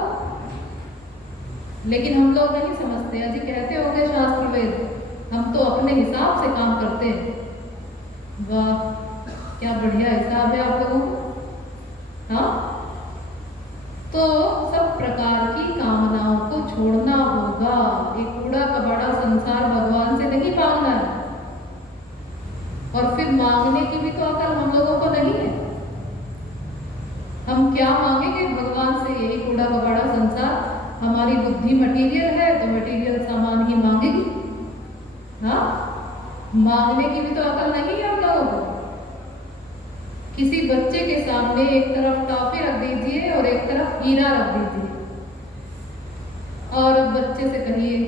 लेकिन हम लोग नहीं समझते। अजी कहते होंगे शास्त्र वेद, हम तो अपने हिसाब से काम करते हैं। वाह क्या बढ़िया हिसाब है आप लोगों को। हाँ तो सब प्रकार की कामनाओं को छोड़ना होगा। एक कूड़ा कबाड़ा संसार भगवान से नहीं मांगना है। और फिर मांगने की भी तो अकल हम लोगों को नहीं है। हम क्या मांगेंगे भगवान से? यही कूड़ा कबाड़ा संसार। हमारी बुद्धि मटेरियल है तो मटेरियल सामान ही मांगेगी। हाँ, मांगने की भी तो अकल नहीं है हम लोगों को। किसी बच्चे के सामने एक तरफ टॉफी रख दीजिए और एक तरफ हीरा रख दीजिए, और अब बच्चे से कहिए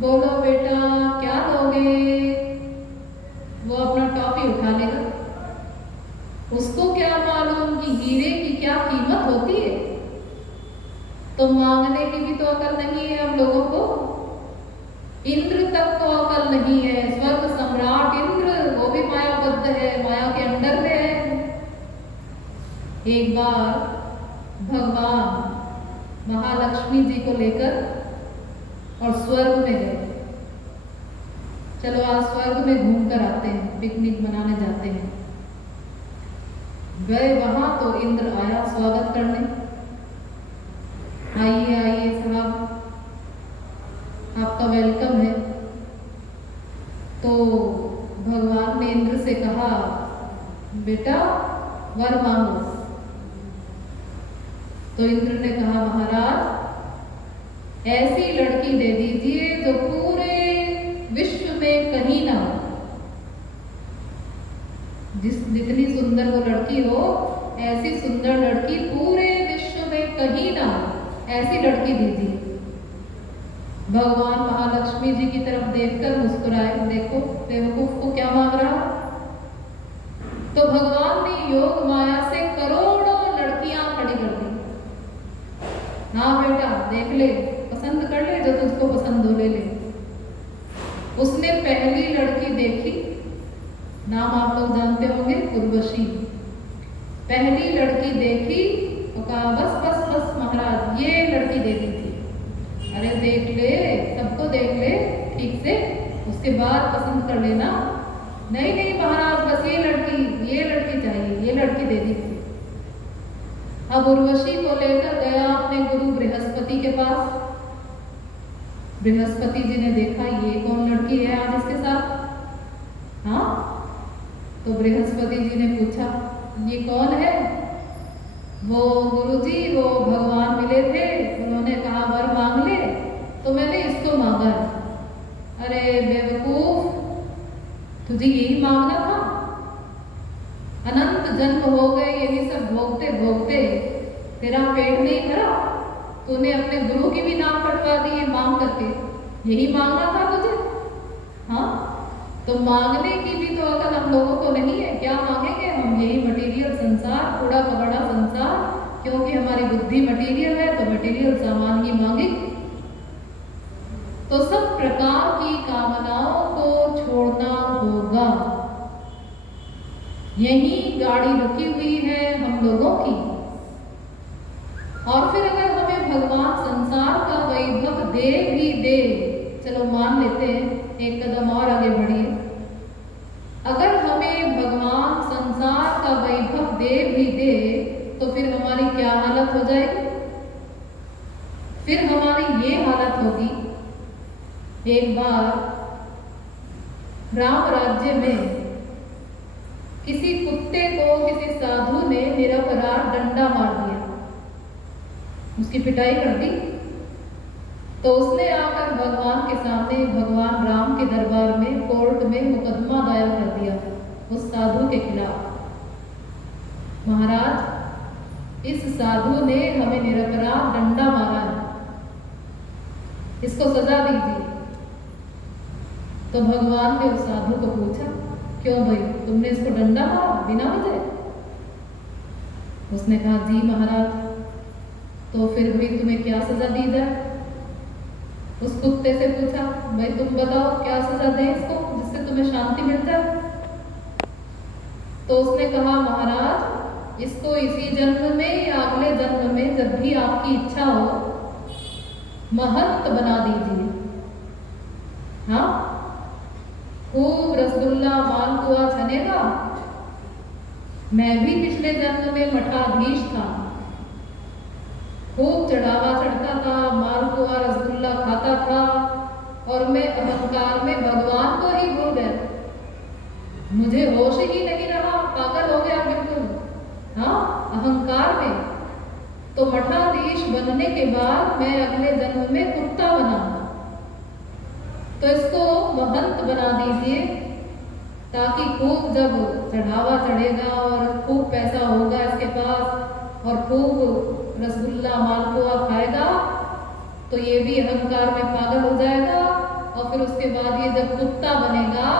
बोलो बेटा क्या लोगे, वो अपना टॉफी उठा लेगा। उसको क्या मालूम कि हीरे की क्या कीमत होती है। तो मांगने की भी तो अकल नहीं है हम लोगों को। इंद्र तक को अकल नहीं है। स्वर्ग सम्राट इंद्र, वो भी मायाबद्ध है, माया के अंडर में है। एक बार भगवान महालक्ष्मी जी को लेकर और स्वर्ग में गए। चलो आज स्वर्ग में घूम कर आते हैं, पिकनिक मनाने जाते हैं। गए वहां तो इंद्र आया स्वागत करने। आइए आइए साहब, आपका वेलकम है। तो भगवान ने इंद्र से कहा बेटा वर मांगो। तो इंद्र ने कहा महाराज ऐसी लड़की दे दीजिए जो पूरे विश्व में कहीं ना हो। जितनी सुंदर वो लड़की हो, ऐसी सुंदर लड़की पूरे विश्व में कहीं ना हो, ऐसी लड़की दीजिए। भगवान महालक्ष्मी जी की तरफ देखकर मुस्कुराए, देखो बेवकूफ को क्या मांग रहा। तो भगवान ने योग माया से करोड़ों लड़कियां खड़ी कर दी। हाँ बेटा देख ले, पसंद कर ले, जो तुझको पसंद हो ले ले। उसने पहली लड़की देखी, नाम आप लोग जानते होंगे, उर्वशी। पहली लड़की देखी तो कहा बस बस बस महाराज ये लड़की दे दी थी। अरे देख ले, सबको देख ले ठीक से, उसके बाद पसंद कर लेना। नहीं नहीं महाराज बस ये लड़की चाहिए, ये लड़की दे दी थी। अब उर्वशी को लेकर गया अपने गुरु बृहस्पति के पास। बृहस्पति जी ने देखा ये कौन लड़की है आज इसके साथ। हाँ, तो बृहस्पति जी ने पूछा ये कौन है? वो गुरुजी वो भगवान मिले थे, उन्होंने कहा वर मांग ले, तो मैंने इसको मांगा। अरे बेवकूफ, तुझे यही मांगना था? अनंत जन्म हो गए यही सब भोगते भोगते, तेरा पेट नहीं भरा, तूने अपने गुरु की भी नाम कटवा दी है मांग करके। यही मांगना था तुझे? हाँ, तो मांगने की भी तो अकल हम लोगों को नहीं है। क्या मांगेंगे हम? यही मटेरियल संसार, कूड़ा कबाड़ा संसार। क्योंकि हमारी बुद्धि मटेरियल है तो मटेरियल सामान ही मांगेगी। तो सब प्रकार की कामनाओं को छोड़ना होगा। यही गाड़ी रुकी हुई है हम लोगों की। और फिर अगर हमें भगवान संसार का वैभव दे भी दे, चलो मान लेते हैं, एक कदम और आगे बढ़िए। अगर हमें भगवान संसार का वैभव दे भी दे तो फिर हमारी क्या हालत हो जाएगी? फिर हमारी ये हालत होगी, एक बार राम राज्य में किसी कुत्ते को किसी साधु ने निरपराध डंडा मार दिया, उसकी पिटाई कर दी। तो उसने आकर भगवान के सामने, भगवान राम के दरबार में, कोर्ट में मुकदमा दायर कर दिया उस साधु के खिलाफ। महाराज इस साधु ने हमें निरपराध डंडा मारा है, इसको सजा दीजिए। तो भगवान ने उस साधु को पूछा क्यों भाई तुमने इसको डंडा मारा बिना वजह? उसने कहा जी महाराज। तो फिर भी तुम्हें क्या सजा दी जाए? उस कुत्ते से पूछा भाई तुम बताओ क्या सजा दें इसको जिससे तुम्हें शांति मिल जाए? तो उसने कहा महाराज इसको इसी जन्म में या अगले जन्म में जब भी आपकी इच्छा हो महंत बना दीजिए। हाँ, खूब रसगुल्ला मालपुआ छनेगा। मैं भी पिछले जन्म में मठाधीश था, खूब चढ़ावा चढ़ता था, मालपुआ रसगुल्ला खाता था और मैं अहंकार में भगवान को ही भूल गया। मुझे होश ही नहीं रहा, पागल हो गया बिल्कुल, हाँ, अहंकार में। तो मठाधीश बनने के बाद मैं अगले जन्म में कुत्ता बना, तो इसको महंत बना दीजिए, ताकि खूब जब चढ़ावा चढ़ेगा और खूब पैसा होगा इसके पास और खूब रसगुल्ला मालपुआ खाएगा, तो ये भी अहंकार में पागल हो जाएगा। और फिर उसके बाद ये जब कुत्ता बनेगा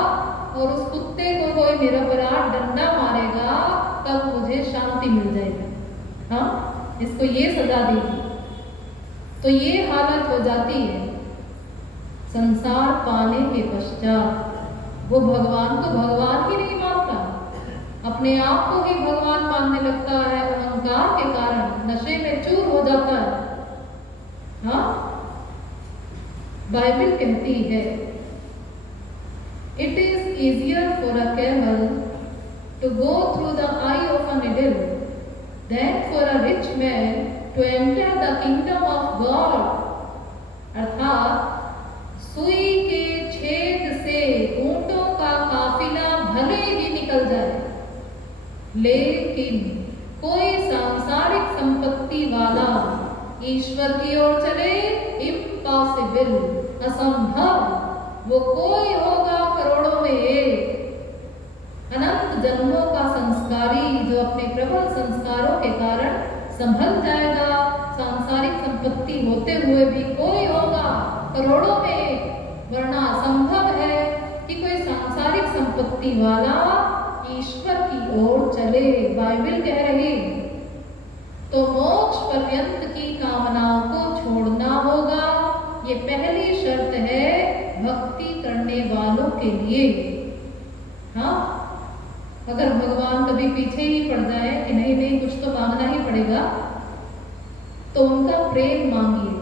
और उस कुत्ते को कोई निरपराध डंडा मारेगा, तब मुझे शांति मिल जाएगी। हाँ, इसको ये सजा देगी। तो ये हालत हो जाती है संसार पाने के पश्चात। वो भगवान को भगवान ही नहीं मानता, अपने आप को ही भगवान मानने लगता है, अहंकार के कारण नशे में चूर हो जाता है। हाँ, बाइबल कहती है, it is easier for a camel to go through the eye of a needle than for a rich man to enter the kingdom of God. अर्थात सुई के छेद से ऊंटों का काफिला भले ही निकल जाए, लेकिन कोई सांसारिक संपत्ति वाला ईश्वर की ओर चले, इम्पॉसिबल, असंभव। वो कोई होगा करोड़ों में एक, अनंत जन्मों का संस्कारी, जो अपने प्रबल संस्कारों के कारण संभल जाएगा। सांसारिक संपत्ति होते हुए भी कोई होगा करोड़ों में एक, वरना असंभव है कि कोई सांसारिक संपत्ति वाला ईश्वर की ओर चले। बाइबल कह रही। तो मोक्ष पर्यंत की कामनाओं को छोड़ना होगा, ये पहली शर्त है भक्ति करने वालों के लिए। हाँ, अगर भगवान कभी पीछे ही पड़ जाए कि नहीं नहीं कुछ तो मांगना ही पड़ेगा, तो उनका प्रेम मांगिए।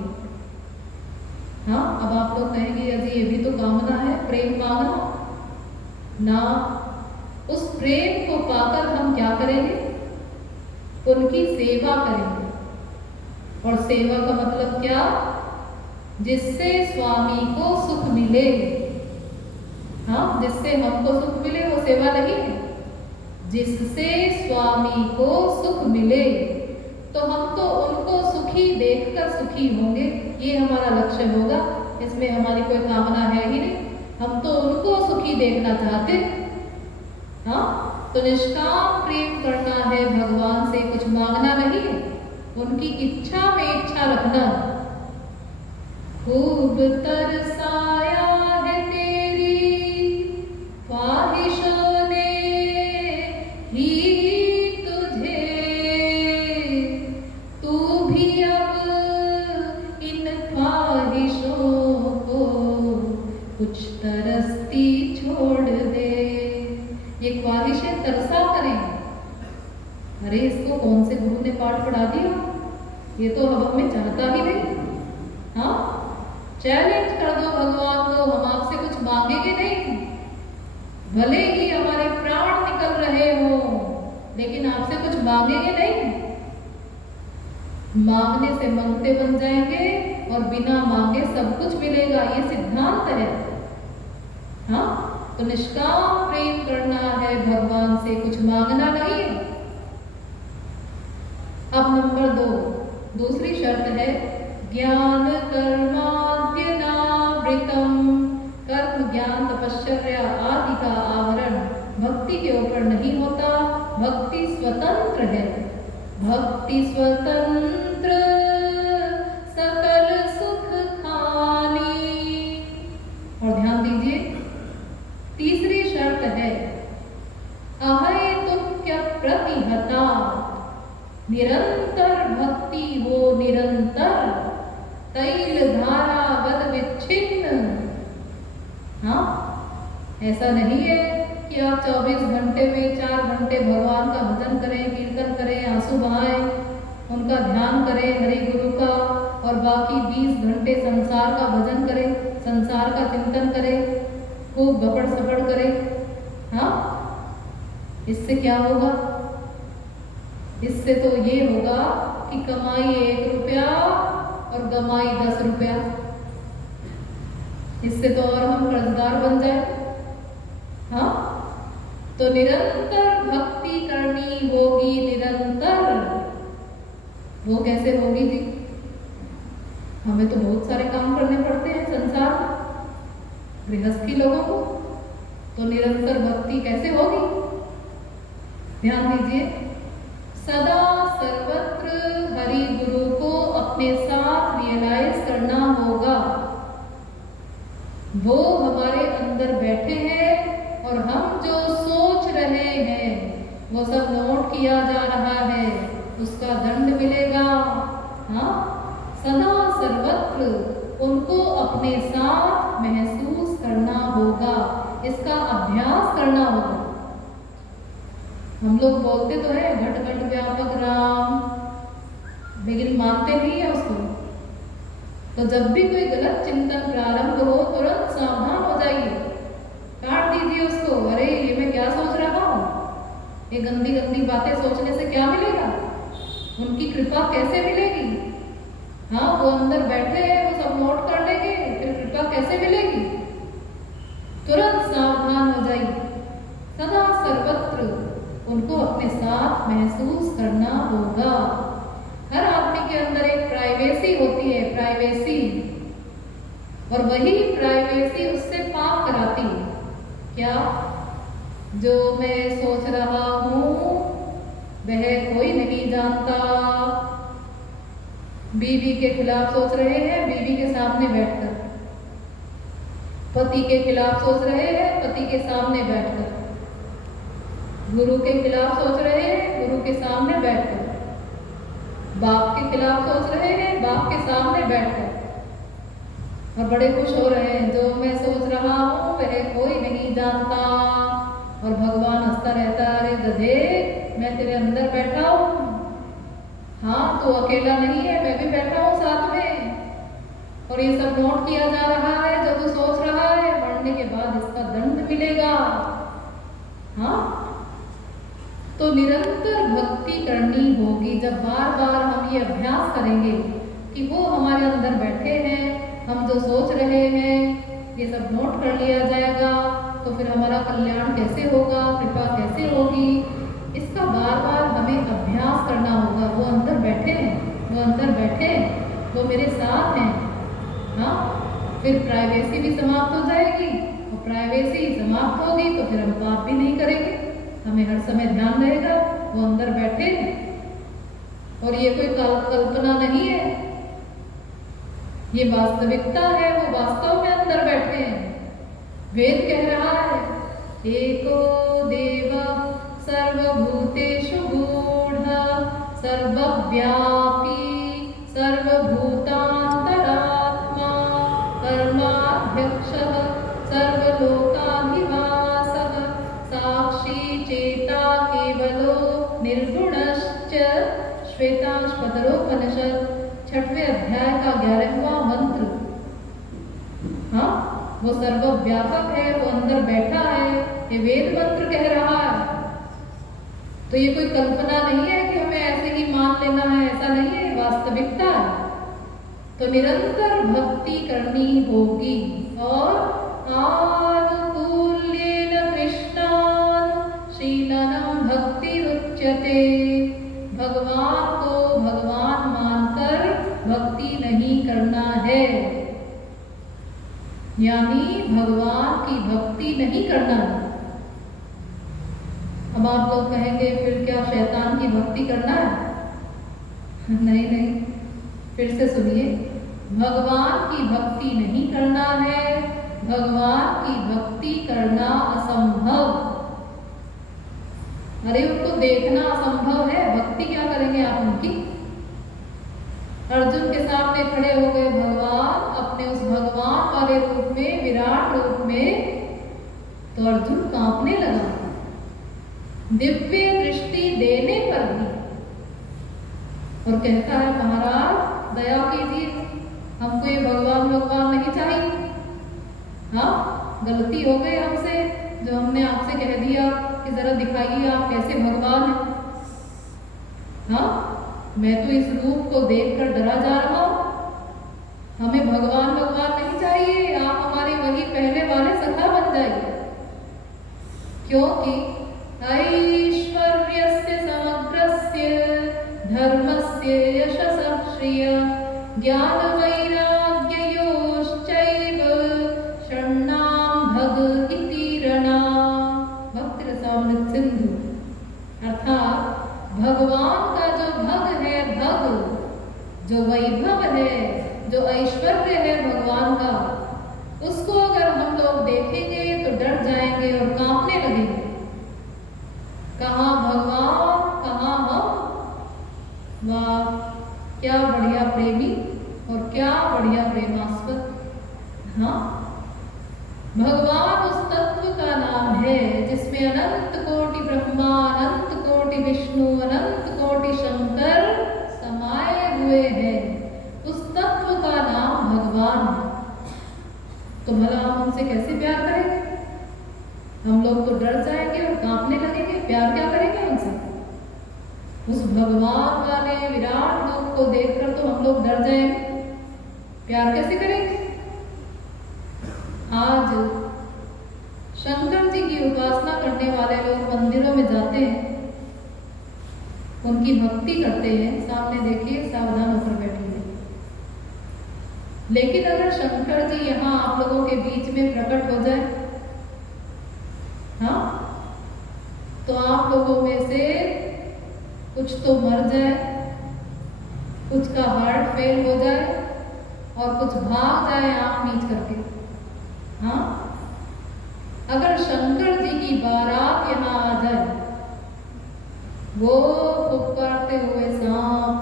हाँ, अब आप लोग कहेंगे अजी ये भी तो कामना है, प्रेम मांगना ना। उस प्रेम को पाकर हम क्या करेंगे? उनकी सेवा करेंगे। और सेवा का मतलब क्या? जिससे स्वामी को सुख मिले। हाँ, जिससे हमको सुख मिले वो सेवा नहीं है। जिससे स्वामी को सुख मिले, तो हम तो उनको सुखी देखकर सुखी होंगे, ये हमारा लक्ष्य होगा। इसमें हमारी कोई कामना है ही नहीं, हम तो उनको सुखी देखना चाहते। हाँ, तो निष्काम प्रेम करना है भगवान से, कुछ मांगना नहीं है, उनकी इच्छा में इच्छा रखना। खूब तरसाया है तेरी ख्वाहिशों ने ही तुझे, तू भी अब इन ख्वाहिशों को कुछ तरसती छोड़ दे। ये ख्वाहिशें तरसा करें। अरे इसको कौन से गुरु ने पाठ पढ़ा दिया, ये तो अब हमें चाहता ही नहीं। हाँ, चैलेंज कर दो भगवान को, हम आपसे कुछ मांगेंगे नहीं, भले ही हमारे प्राण निकल रहे हो, लेकिन आपसे कुछ मांगेंगे नहीं। मांगने से मंगते बन जाएंगे और बिना मांगे सब कुछ मिलेगा, ये सिद्धांत है। हाँ, तो निष्काम प्रेम करना है भगवान से, कुछ मांगना नहीं। अब नंबर 2, दूसरी शर्त है ज्ञान कर्माद्यनावृतम। कर्म, ज्ञान, तपश्चर्या आदि का आवरण भक्ति के ऊपर नहीं होता। भक्ति स्वतंत्र है। भक्ति स्वतंत्र सकल सुख खानी। और ध्यान दीजिए, तीसरी शर्त है अहेतुक्य प्रतिहता। निरंतर भक्ति हो, निरंतर तैल धारा वद विच्छिन्न। हाँ, ऐसा नहीं है कि आप 24 घंटे में 4 घंटे भगवान का भजन करें, कीर्तन करें, आंसू बहाएं, उनका ध्यान करें हरि गुरु का, और बाकी 20 घंटे संसार का भजन करें, संसार का चिंतन करें, खूब गपड़ सपड़ करें। हाँ, इससे क्या होगा? इससे तो ये होगा कि कमाई 1 रुपया और गमाई 10 रुपया। इससे तो और हम कर्जदार बन जाए। हाँ, तो निरंतर भक्ति करनी होगी, निरंतर। वो कैसे होगी जी? हमें तो बहुत सारे काम करने पड़ते हैं संसार में, गृहस्थी लोगों को, तो निरंतर भक्ति कैसे होगी? ध्यान दीजिए, सदा सर्वत्र हरि गुरु को अपने साथ रियलाइज करना होगा। वो हमारे अंदर बैठे हैं और हम जो सोच रहे हैं वो सब नोट किया जा रहा है, उसका दंड मिलेगा। हाँ, सदा सर्वत्र उनको अपने साथ महसूस करना होगा, इसका अभ्यास करना होगा। हम लोग बोलते तो है घट घट व्यापक राम, लेकिन मानते नहीं है उसको। तो जब भी कोई गलत चिंतन प्रारंभ हो, तुरंत सावधान हो जाइए, काट दीजिए उसको। अरे ये मैं क्या सोच रहा हूँ, ये गंदी गंदी बातें सोचने से क्या मिलेगा, उनकी कृपा कैसे मिलेगी? हाँ, वो अंदर बैठे हैं, वो सब नोट कर लेंगे, फिर कृपा कैसे मिलेगी? तुरंत सावधान हो जाइए, सदा सर्वत्र उनको अपने साथ महसूस करना होगा। हर आदमी के अंदर एक प्राइवेसी होती है, प्राइवेसी, और वही प्राइवेसी उससे पाप कराती है। क्या? जो मैं सोच रहा हूँ वह कोई नहीं जानता। बीवी के खिलाफ सोच रहे हैं, बीवी के सामने बैठकर। पति के खिलाफ सोच रहे हैं, पति के सामने बैठकर। गुरु के खिलाफ सोच रहे हैं, गुरु के सामने बैठकर। बाप के खिलाफ सोच रहे हैं, बाप के सामने बैठकर, और बड़े खुश हो रहे हैं, जो मैं सोच रहा हूँ वह कोई नहीं जानता। और भगवान हंसता रहता है, अरे गधे, मैं तेरे अंदर बैठा हूँ। हाँ, तो अकेला नहीं है, मैं भी बैठा हूँ साथ में, और ये सब नोट किया जा रहा है जो तू सोच रहा है, मरने के बाद इसका दंड मिलेगा। हाँ, तो निरंतर भक्ति करनी होगी। जब बार बार हम ये अभ्यास करेंगे कि वो हमारे अंदर बैठे हैं, हम जो सोच रहे हैं ये सब नोट कर लिया जाएगा, तो फिर हमारा कल्याण कैसे होगा, कृपा कैसे होगी, इसका बार बार हमें अभ्यास करना होगा। वो अंदर बैठे हैं, वो अंदर बैठे हैं, वो मेरे साथ हैं। हाँ, फिर प्राइवेसी भी समाप्त हो जाएगी, और प्राइवेसी समाप्त होगी तो फिर हम पाप भी नहीं करेंगे। हमें हर समय ध्यान रहेगा वो अंदर बैठे हैं, और ये कोई कल्पना नहीं है, ये वास्तविकता है। वो वास्तव में अंदर बैठे हैं। वेद कह रहा है, एको देव सर्वभूतेषु गूढ़ः सर्वव्यापी सर्वभूतान्तरात्मा कर्माध्यक्षः सर्वलोकाधिवासः साक्षी चेता केवलो निर्गुणश्च। श्वेताश्वतरोपनिषद 6वें अध्याय का 11वां मंत्र। हाँ, वो सर्वव्यापक है, वो अंदर बैठा है, ये वेद मंत्र कह रहा है। तो ये कोई कल्पना नहीं है कि हमें ऐसे ही मान लेना है, ऐसा नहीं है, वास्तविकता है। तो निरंतर भक्ति करनी होगी, और आनुकूल्येन कृष्णानुशीलनं भक्तिरुच्यते। भगवान को भगवान मानकर भक्ति नहीं करना है, यानी भगवान की भक्ति नहीं करना है। अब आप लोग कहेंगे फिर क्या शैतान की भक्ति करना है? नहीं नहीं, फिर से सुनिए, भगवान की भक्ति नहीं करना है, भगवान की भक्ति करना असंभव। अरे उनको देखना असंभव है, भक्ति क्या करेंगे आप उनकी? अर्जुन के सामने खड़े हो गए भगवान अपने उस भगवान वाले रूप में, विराट रूप में, तो अर्जुन कांपने लगा, दिव्य दृष्टि देने पर भी। और कहता है, महाराज दया कीजिए, हमको ये भगवान भगवान नहीं चाहिए। हाँ, गलती हो गई हमसे, जो हमने आपसे कह दिया कि जरा दिखाइए आप कैसे भगवान हैं। हाँ, मैं तो इस रूप को देखकर डरा जा रहा हूँ, हमें भगवान भगवान नहीं चाहिए, आप हमारे वही पहले वाले सखा बन जाइए। क्योंकि ऐश्वर्यस्य समग्रस्य धर्मस्य यशसः श्रिय ज्ञानवैराग्ययोश्चैव षण्णां भग इति रणा। भक्ति रसामृत सिंधु। अर्थात भगवान का जो भग है, भग जो वैभव है, जो ऐश्वर्य है भगवान का, उसको अगर हम लोग देखेंगे तो डर जाएंगे और कांपने लगेंगे। कहाँ भगवान, कहाँ हम। वाह, क्या बढ़िया प्रेमी और क्या बढ़िया प्रेमास्पद। हाँ, भगवान उस तत्व का नाम है जिसमें अनंत कोटि ब्रह्मा, अनंत कोटि विष्णु, अनंत कोटि शंकर समाये हुए हैं। उस तत्व का नाम भगवान है। तो भला हम उनसे कैसे प्यार करेंगे? हम लोग तो डर जाएंगे और कांपने लगेंगे। प्यार क्या करेंगे उनसे? उस भगवान वाले विराट रूप को देखकर तो हम लोग डर जाएंगे। प्यार कैसे करेंगे? आज शंकर जी की उपासना करने वाले लोग मंदिरों में जाते हैं, उनकी भक्ति करते हैं। सामने देखिए, सावधान होकर बैठिए। लेकिन अगर शंकर जी यहाँ आप लोगों के बीच में प्रकट हो जाए, हाँ, तो आप लोगों में से कुछ तो मर जाए, कुछ का हार्ट फेल हो जाए और कुछ भाग जाए आंख मीच करके। हाँ, अगर शंकर जी की बारात यहाँ आ जाए, वो फुफकारते हुए सांप,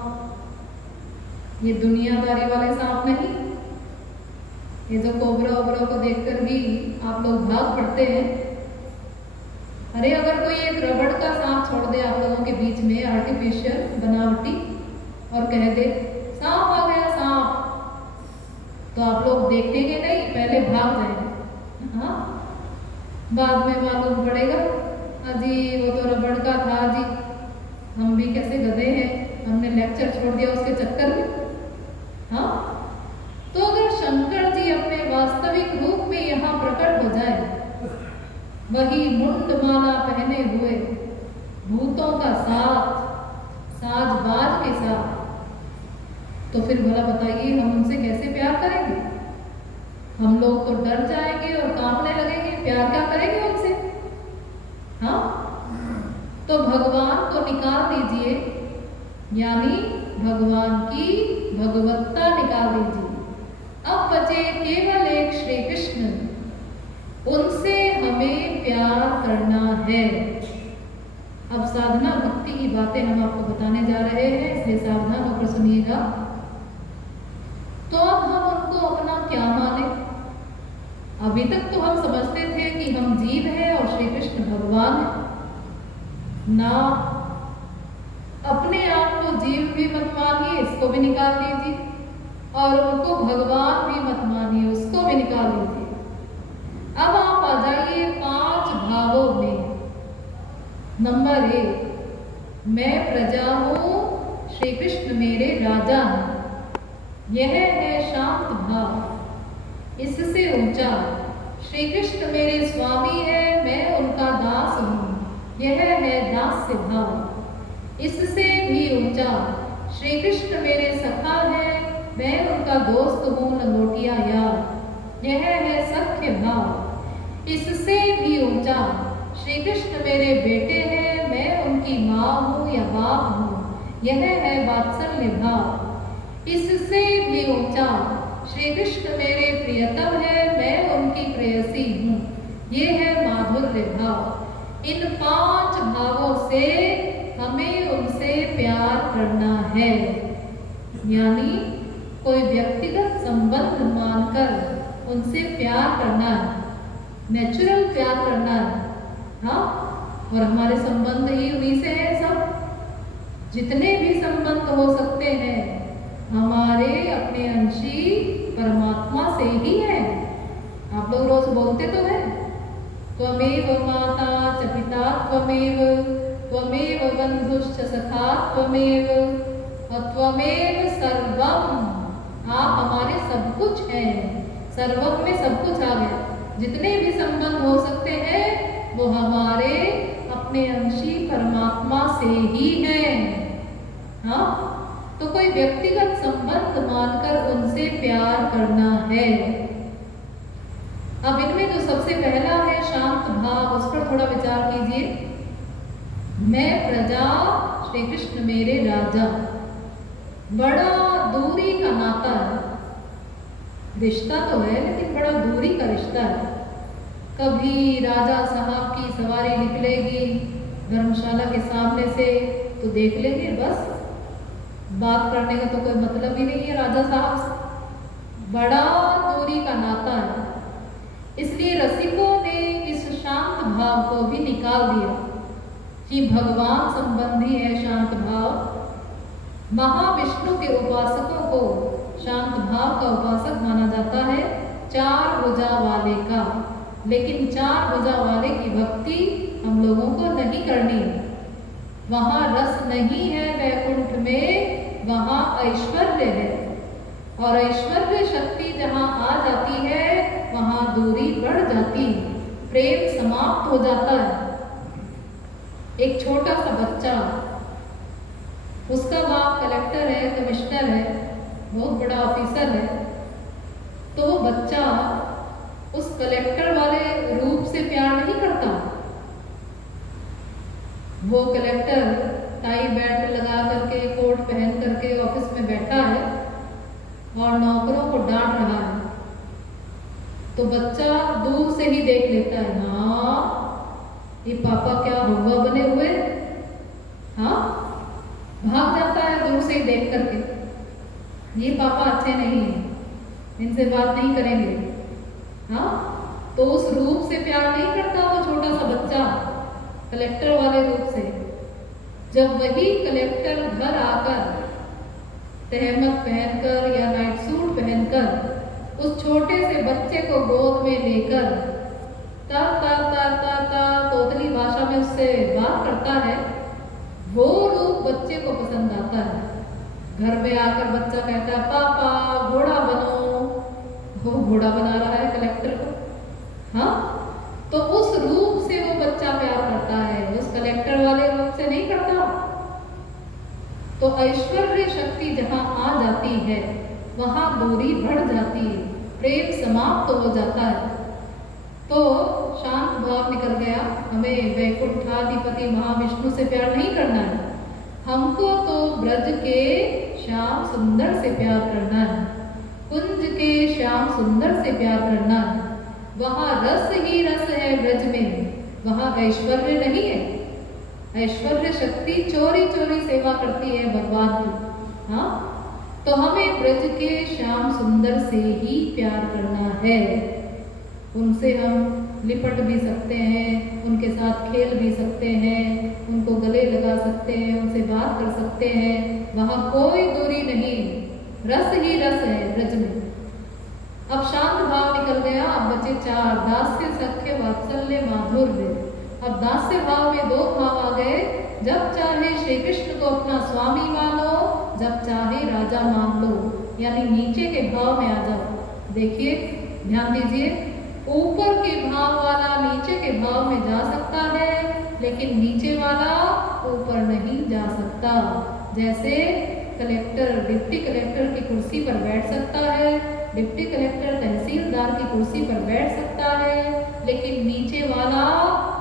ये दुनियादारी वाले सांप नहीं, ये जो कोबरा ओबरा को देखकर भी आप लोग भाग पड़ते हैं। अरे अगर कोई एक रबड़ का सांप छोड़ दे आप लोगों के बीच में, आर्टिफिशियल बनावटी, और कह दे सांप आ गया सांप, तो आप लोग देखेंगे नहीं, पहले भाग जाएंगे। हाँ, बाद में मालूम पड़ेगा अजी वो तो रबड़ का था जी, हम भी कैसे गधे हैं, हमने लेक्चर छोड़ दिया उसके चक्कर में। हाँ, तो अगर शंकर जी अपने वास्तविक रूप में यहाँ प्रकट हो जाए, वही मुंडमाला पहने हुए, भूतों का साथ, साज-बाज के साथ, तो फिर भला बताइए हम उनसे कैसे प्यार करेंगे? हम लोग तो डर जाएंगे और कांपने लगेंगे। प्यार क्या करेंगे उनसे? हाँ, तो भगवान को निकाल दीजिए, यानी भगवान की भगवत्ता निकाल दीजिए। अब बचे केवल एक श्री कृष्ण, उनसे हमें प्यार करना है। अब साधना भक्ति की बातें हम आपको बताने जा रहे हैं, इसलिए सावधान होकर सुनिएगा। तो अब हम उनको अपना क्या माने? अभी तक तो हम समझते थे कि हम जीव हैं और श्री कृष्ण भगवान है ना। अपने आप को जीव भी मत मानिए, इसको भी निकाल दीजिए, और उनको भगवान भी मत मानिए, उसको भी निकाल दीजिए। अब आप आ जाइए 5 भावों में। नंबर 1, मैं प्रजा हूँ, श्री कृष्ण मेरे राजा हैं। यह है शांत भाव। इससे ऊंचा, श्री कृष्ण मेरे स्वामी है, मैं उनका दास हूँ। यह है दास्य भाव। इससे भी ऊंचा, श्री कृष्ण मेरे सखा है, मैं उनका दोस्त हूँ, लंगोटिया यार। यह है सख्य भाव। इससे भी ऊंचा, श्री कृष्ण मेरे बेटे हैं, मैं उनकी माँ हूँ या बाप हूँ। यह है वात्सल्य भाव। इससे भी ऊंचा, श्री कृष्ण मेरे प्रियतम है, मैं उनकी प्रेयसी हूँ। ये है माधुर्य भाव। इन 5 भावों से हमें उनसे प्यार करना है, यानी कोई व्यक्तिगत संबंध मानकर उनसे प्यार करना है, नेचुरल प्यार करना है। हाँ, और हमारे संबंध ही उन्हीं से हैं सब। जितने भी संबंध हो सकते हैं हमारे अपने अंशी परमात्मा से ही है। आप लोग रोज बोलते तो हैं, त्वमेव माता च पिता त्वमेव, त्वमेव बंधुश्च सखा त्वमेव, त्वमेव सर्वम। आप हमारे सब कुछ हैं। सर्वम में सब कुछ आ गया। जितने भी संबंध हो सकते हैं वो हमारे अपने अंशी परमात्मा से ही हैं। हाँ, तो कोई व्यक्तिगत संबंध मानकर उनसे प्यार करना है। अब इनमें जो सबसे पहला है शांत भाव, उस पर थोड़ा विचार कीजिए। मैं प्रजा, श्री कृष्ण मेरे राजा। बड़ा दूरी का नाता है, रिश्ता तो है लेकिन बड़ा दूरी का रिश्ता है। कभी राजा साहब की सवारी निकलेगी धर्मशाला के सामने से तो देख लेंगे, बस बात करने का तो कोई मतलब ही नहीं है राजा साहब से। बड़ा दूरी का नाता है। इसलिए रसिकों ने इस शांत भाव को भी निकाल दिया कि भगवान संबंधी है शांत भाव। महाविष्णु के उपासकों को शांत भाव का उपासक माना जाता है, 4 भुजा वाले का। लेकिन 4 भुजा वाले की भक्ति हम लोगों को नहीं करनी। वहाँ रस नहीं है वैकुंठ में, वहाँ ऐश्वर्य है। और ऐश्वर्य शक्ति जहाँ आ जाती है वहाँ दूरी बढ़ जाती, प्रेम समाप्त हो जाता है। एक छोटा सा बच्चा, उसका बाप कलेक्टर है, कमिश्नर है, बहुत बड़ा ऑफिसर है, तो वो बच्चा उस कलेक्टर वाले रूप से प्यार नहीं करता। वो कलेक्टर टाई बेल्ट लगा करके, कोट पहन करके ऑफिस में बैठा है और नौकरों को डांट रहा है, तो बच्चा दूर से ही देख लेता है, हाँ ये पापा क्या हुआ बने हुए, हाँ भाग जाता है दूर से ही देख करके, ये पापा अच्छे नहीं हैं, इनसे बात नहीं करेंगे। हाँ, तो उस रूप से प्यार नहीं करता वो छोटा सा बच्चा कलेक्टर वाले रूप से। जब वही कलेक्टर घर आकर तहमत पहनकर या नाइट सूट पहनकर उस छोटे से बच्चे को गोद में लेकर ता ता ता ता ता तोतली भाषा में उससे बात करता है, वो रूप बच्चे को पसंद आता है। घर में आकर बच्चा कहता है पापा घोड़ा बनो, वो घोड़ा बना रहा है कलेक्टर को। हाँ, तो उस रूप से वो बच्चा प्यार करता है, उस कलेक्टर वाले रूप से नहीं करता। तो ऐश्वर्य शक्ति जहाँ आ जाती है वहाँ दूरी बढ़ जाती है, प्रेम समाप्त हो जाता है। तो शांत भाव निकल गया, हमें वैकुंठाधिपति महाविष्णु से प्यार नहीं करना है, हमको तो ब्रज के श्याम सुंदर से प्यार करना है, कुंज के श्याम सुंदर से प्यार करना है। वहाँ रस ही रस है ब्रज में, वहाँ ऐश्वर्य नहीं है। ऐश्वर्य शक्ति चोरी चोरी सेवा करती है भगवान की। हाँ, तो हमें ब्रज के श्याम सुंदर से ही प्यार करना है। उनसे हम लिपट भी सकते हैं, उनके साथ खेल भी सकते हैं, उनको गले लगा सकते हैं, उनसे बात कर सकते हैं, वहाँ कोई दूरी नहीं, रस ही रस है ब्रज में। अब शांत भाव निकल गया, अब बचे 4, दास्य सख्य वात्सल्य माधुर्य। अब दास्य भाव में 2 भाव आ गए, जब चाहे श्री कृष्ण को अपना स्वामी मानो, जब चाहे राजा मान लो, यानी नीचे के भाव में आ जाओ। देखिए, ध्यान दीजिए, ऊपर के भाव वाला नीचे के भाव में जा सकता है, लेकिन नीचे वाला ऊपर नहीं जा सकता। जैसे कलेक्टर डिप्टी कलेक्टर की कुर्सी पर बैठ सकता है, डिप्टी कलेक्टर तहसीलदार की कुर्सी पर बैठ सकता है, लेकिन नीचे वाला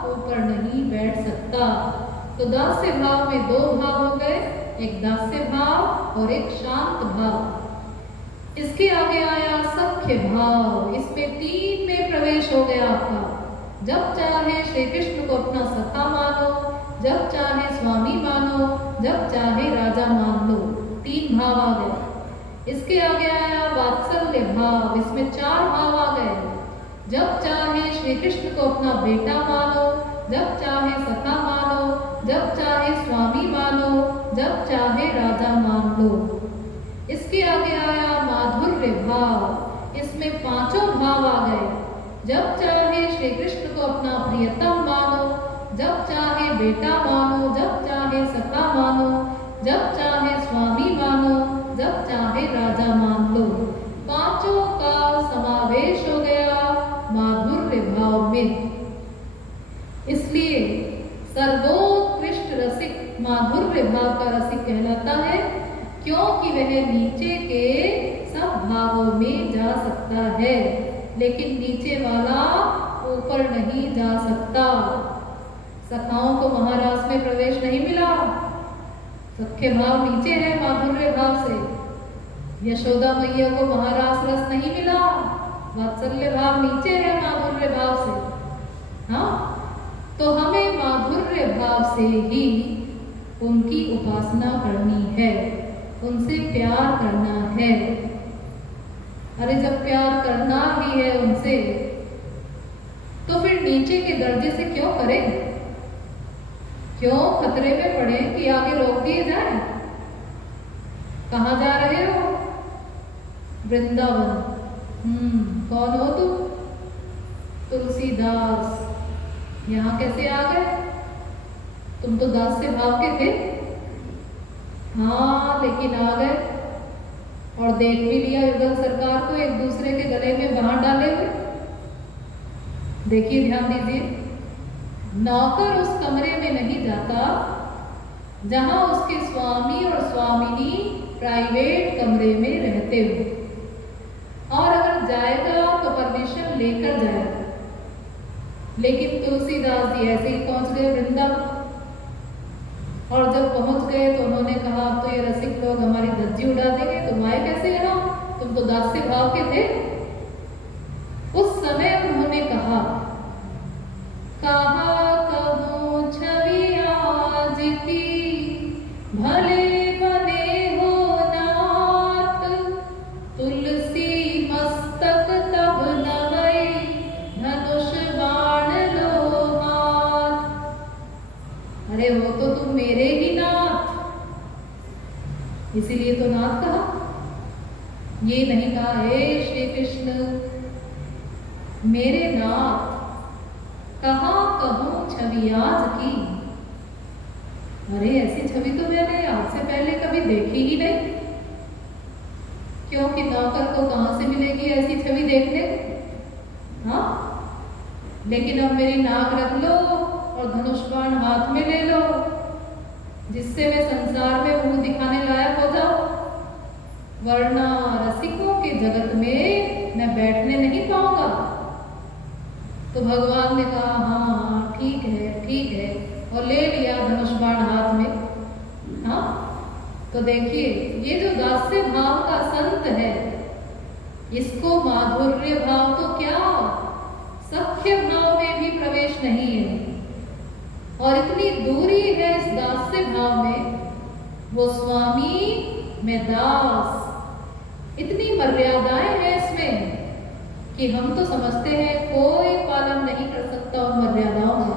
ऊपर नहीं बैठ सकता। तो दास्य भाव में 2 भाव हो गए, एक दास्य भाव और एक शांत भाव। इसके आगे आया सख्य भाव, इसमें 3 में प्रवेश हो गया आपका। जब चाहे श्री कृष्ण को अपना सखा मानो, जब चाहे स्वामी मानो, जब चाहे राजा मान लो, 3 भाव आ गए। इसके आगे आया वात्सल्य भाव, इसमें 4 भाव आ गए। जब चाहे श्री कृष्ण को अपना बेटा मानो, जब चाहे सखा मानो, जब चाहे स्वामी मानो, जब चाहे राजा मान लो। इसके आगे आया माधुर्य भाव, इसमें 5 भाव आ गए। जब चाहे श्री कृष्ण को अपना प्रियतम मानो, जब चाहे बेटा मानो, जब चाहे सखा मानो, जब चाहे स्वामी मानो, जब चाहे राजा मान लो। 5 का समावेश हो गया माधुर्य भाव में। इसलिए सर्व माधुर्य भाव का रसिक कहलाता है, क्योंकि वह नीचे के सब भावों में जा सकता है, लेकिन नीचे वाला ऊपर नहीं जा सकता। सखाओं को महारास में प्रवेश नहीं मिला, सख्य भाव नीचे है माधुर्य भाव से। यशोदा मैया को महारास रस नहीं मिला, वात्सल्य भाव नीचे है माधुर्य भाव से। हाँ, तो हमें माधुर्य भाव से ही उनकी उपासना करनी है, उनसे प्यार करना है। अरे जब प्यार करना ही है उनसे, तो फिर नीचे के दर्जे से क्यों करें? क्यों खतरे में पड़े कि आगे रोक दिए जाए? कहाँ जा रहे हो? वृंदावन। कौन हो तुम? तुलसीदास। यहाँ कैसे आ गए? तुम तो दास से भाव के थे। हाँ, लेकिन आ गए और देख भी लिया युगल सरकार को एक दूसरे के गले में बांध डाले हुए। देखिए, ध्यान दीजिए, नौकर उस कमरे में नहीं जाता जहां उसके स्वामी और स्वामिनी प्राइवेट कमरे में रहते हो, और अगर जाएगा तो परमिशन लेकर जाएगा। लेकिन तुलसीदास जी ऐसे ही पहुंच गए वृंदावन, और जब पहुंच गए तो उन्होंने कहा, अब तो ये रसिक लोग हमारी धज्जी उड़ा देंगे, तुम आए कैसे यहाँ? तुम तो दास से भाव के थे। उस समय उन्होंने कहा कहूँ छवि आज की, भले बने हो नाथ, तुलसी मस्तक तब नवई, धनुष बाण लो हाथ। अरे हो तो तुम मेरे ही नाथ, इसीलिए तो नाथ कहा। ये नहीं कहा हे श्री कृष्ण मेरे नाथ, कहाँ कहूँ छवि आज की। अरे ऐसी छवि तो मैंने आज से पहले कभी देखी ही नहीं, क्योंकि नौकर को कहाँ से मिलेगी ऐसी छवि देखने? हाँ, लेकिन अब मेरी नाक रख लो और धनुष बाण हाथ में ले लो, जिससे मैं संसार में मुंह दिखाने लायक हो जाऊं, वरना रसिकों के जगत में मैं बैठने नहीं पाऊंगा। तो भगवान ने कहा हाँ ठीक है, और ले लिया धनुष बाण हाथ में। हाँ, तो देखिए, ये जो दास्य भाव का संत है, इसको माधुर्य भाव तो क्या, सख्य भाव में भी प्रवेश नहीं है। और इतनी दूरी है इस दास्य भाव में, वो स्वामी मैं दास, इतनी मर्यादाएं हैं इसमें कि हम तो समझते हैं कोई पालन नहीं कर सकता उन मर्यादाओं का।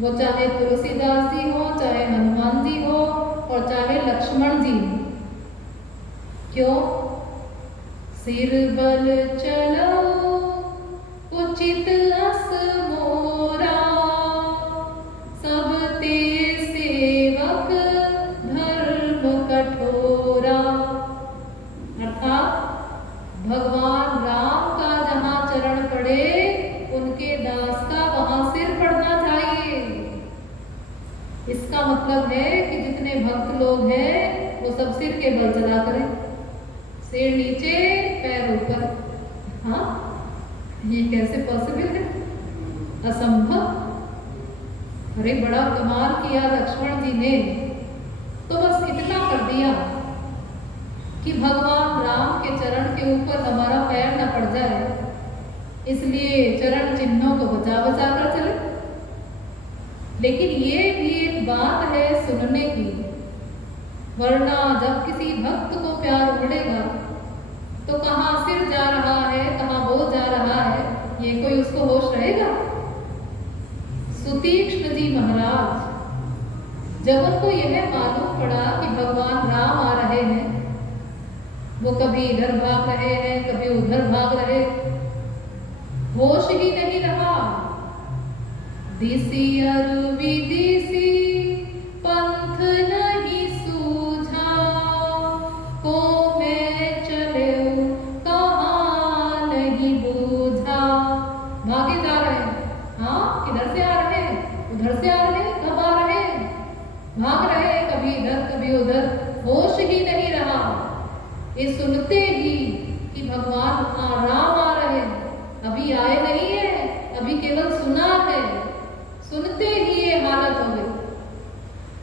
वो चाहे तुलसीदास जी हो, चाहे हनुमान जी हो, और चाहे लक्ष्मण जी। क्यों? सिर बल चलो उचित अस मोरा, सब ते सेवक धर्म कठोरा। अर्थात भगवान राम का जहाँ चरण पड़े, उनके दास का वहां सिर पड़ना चाहिए। इसका मतलब है कि जितने भक्त लोग हैं वो सब सिर के बल चला करें, सिर नीचे पैर ऊपर। हाँ, ये कैसे पॉसिबल है? असंभव। अरे बड़ा कमाल किया लक्ष्मण जी ने, तो बस इतना कर दिया कि भगवान राम के चरण के ऊपर हमारा पैर न पड़ जाए, इसलिए चरण चिन्हों को बचा बचा कर चले। लेकिन ये भी एक बात है सुनने की, वरना जब किसी भक्त को प्यार उमड़ेगा तो कहाँ सिर जा रहा है, कहाँ वो जा रहा है, ये कोई उसको होश रहेगा? सुतीक्ष्ण जी महाराज जब उनको यह मालूम पड़ा कि भगवान राम आ रहे हैं, वो कभी इधर भाग रहे हैं, कभी उधर भाग रहे, होश ही नहीं रहा। दिसी अरु विदिसी पंथ नहीं सूझा, को मैं चले कहाँ नहीं बूझा। भागे जा रहे हैं, हाँ किधर से आ रहे हैं, उधर से आ रहे हैं, कब आ रहे हैं? भाग रहे कभी इधर कभी उधर, होश ही नहीं रहा। ये सुनते ही कि भगवान राम आ रहे हैं, अभी आए नहीं है, अभी केवल सुना है, सुनते ही ये हालत हो गई।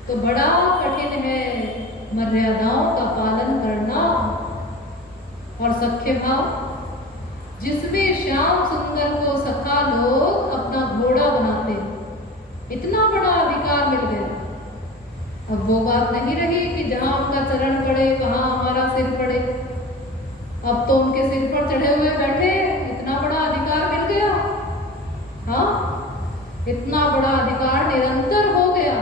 तो बड़ा कठिन है मर्यादाओं का पालन करना। और सख्य भाव, जिसमें श्याम सुंदर को सखा लोग अपना घोड़ा बनाते, इतना बड़ा अधिकार मिल गया। अब वो बात नहीं रही कि जहां उनका चरण पड़े वहां हमारा सिर पड़े। अब तो उनके सिर पर चढ़े हुए बैठे, इतना बड़ा अधिकार मिल गया। हाँ, इतना बड़ा अधिकार निरंतर हो गया।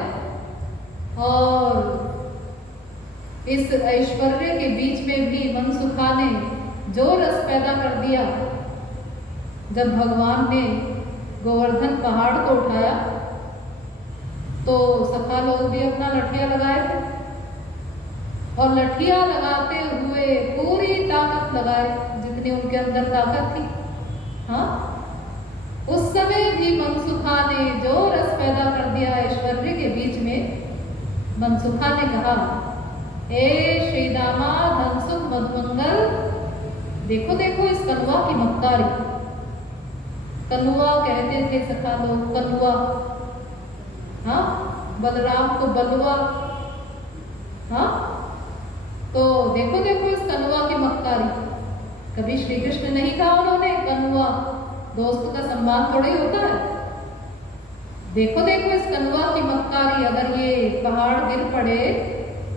और इस ऐश्वर्य के बीच में भी मनसुखा ने जो रस पैदा कर दिया, जब भगवान ने गोवर्धन पहाड़ को उठाया तो सखा लोग भी अपना लठिया लगाए थे, और लठिया लगाते हुए पूरी ताकत लगाए जितनी उनके अंदर ताकत थी। हाँ, उस समय भी मनसुखा ने जो रस पैदा कर दिया ऐश्वर्य के बीच में। मनसुखा ने कहा, ए श्री दामा धनसुख मधुमंगल, देखो देखो इस कनुआ की मक्कारी। कनुआ कहते थे सखा लोग, कनुआ। हाँ, बलराम को बलुआ। हाँ, तो देखो देखो इस कनुआ की मक्कारी। कभी श्री कृष्ण नहीं कहा उन्होंने कनुआ? दोस्त का सम्मान थोड़ा ही होता है। देखो देखो इस कनुआ की मक्कारी। अगर ये पहाड़ गिर पड़े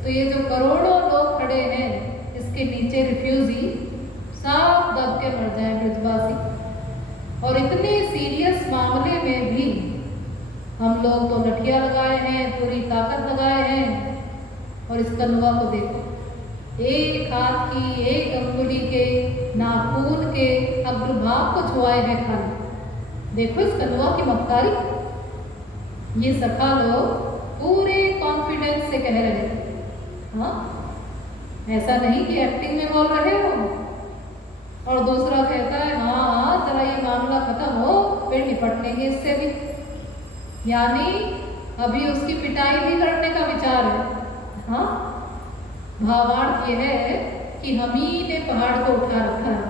तो ये जो करोड़ों लोग खड़े हैं इसके नीचे रिफ्यूजी सब दब के मर जाए ब्रजवासी। और इतने सीरियस मामले में भी हम लोग तो लठिया लगाए हैं, पूरी ताकत लगाए हैं। और इस कनुआ को देखो, एक हाथ की एक अंगुली के नाखून के अग्रभाग को छुआए हैं खाली। देखो इस कनुआ की मक्कारी। ये सखा लोग पूरे कॉन्फिडेंस से कह रहे थे। हाँ, ऐसा नहीं कि एक्टिंग में बोल रहे हो। और दूसरा कहता है, हाँ हाँ जरा ये मामला खत्म हो फिर निपट लेंगे इससे भी। यानी अभी उसकी पिटाई भी करने का विचार है। हाँ, भावार्थ ये है कि हम ही ने पहाड़ को उठा रखा है।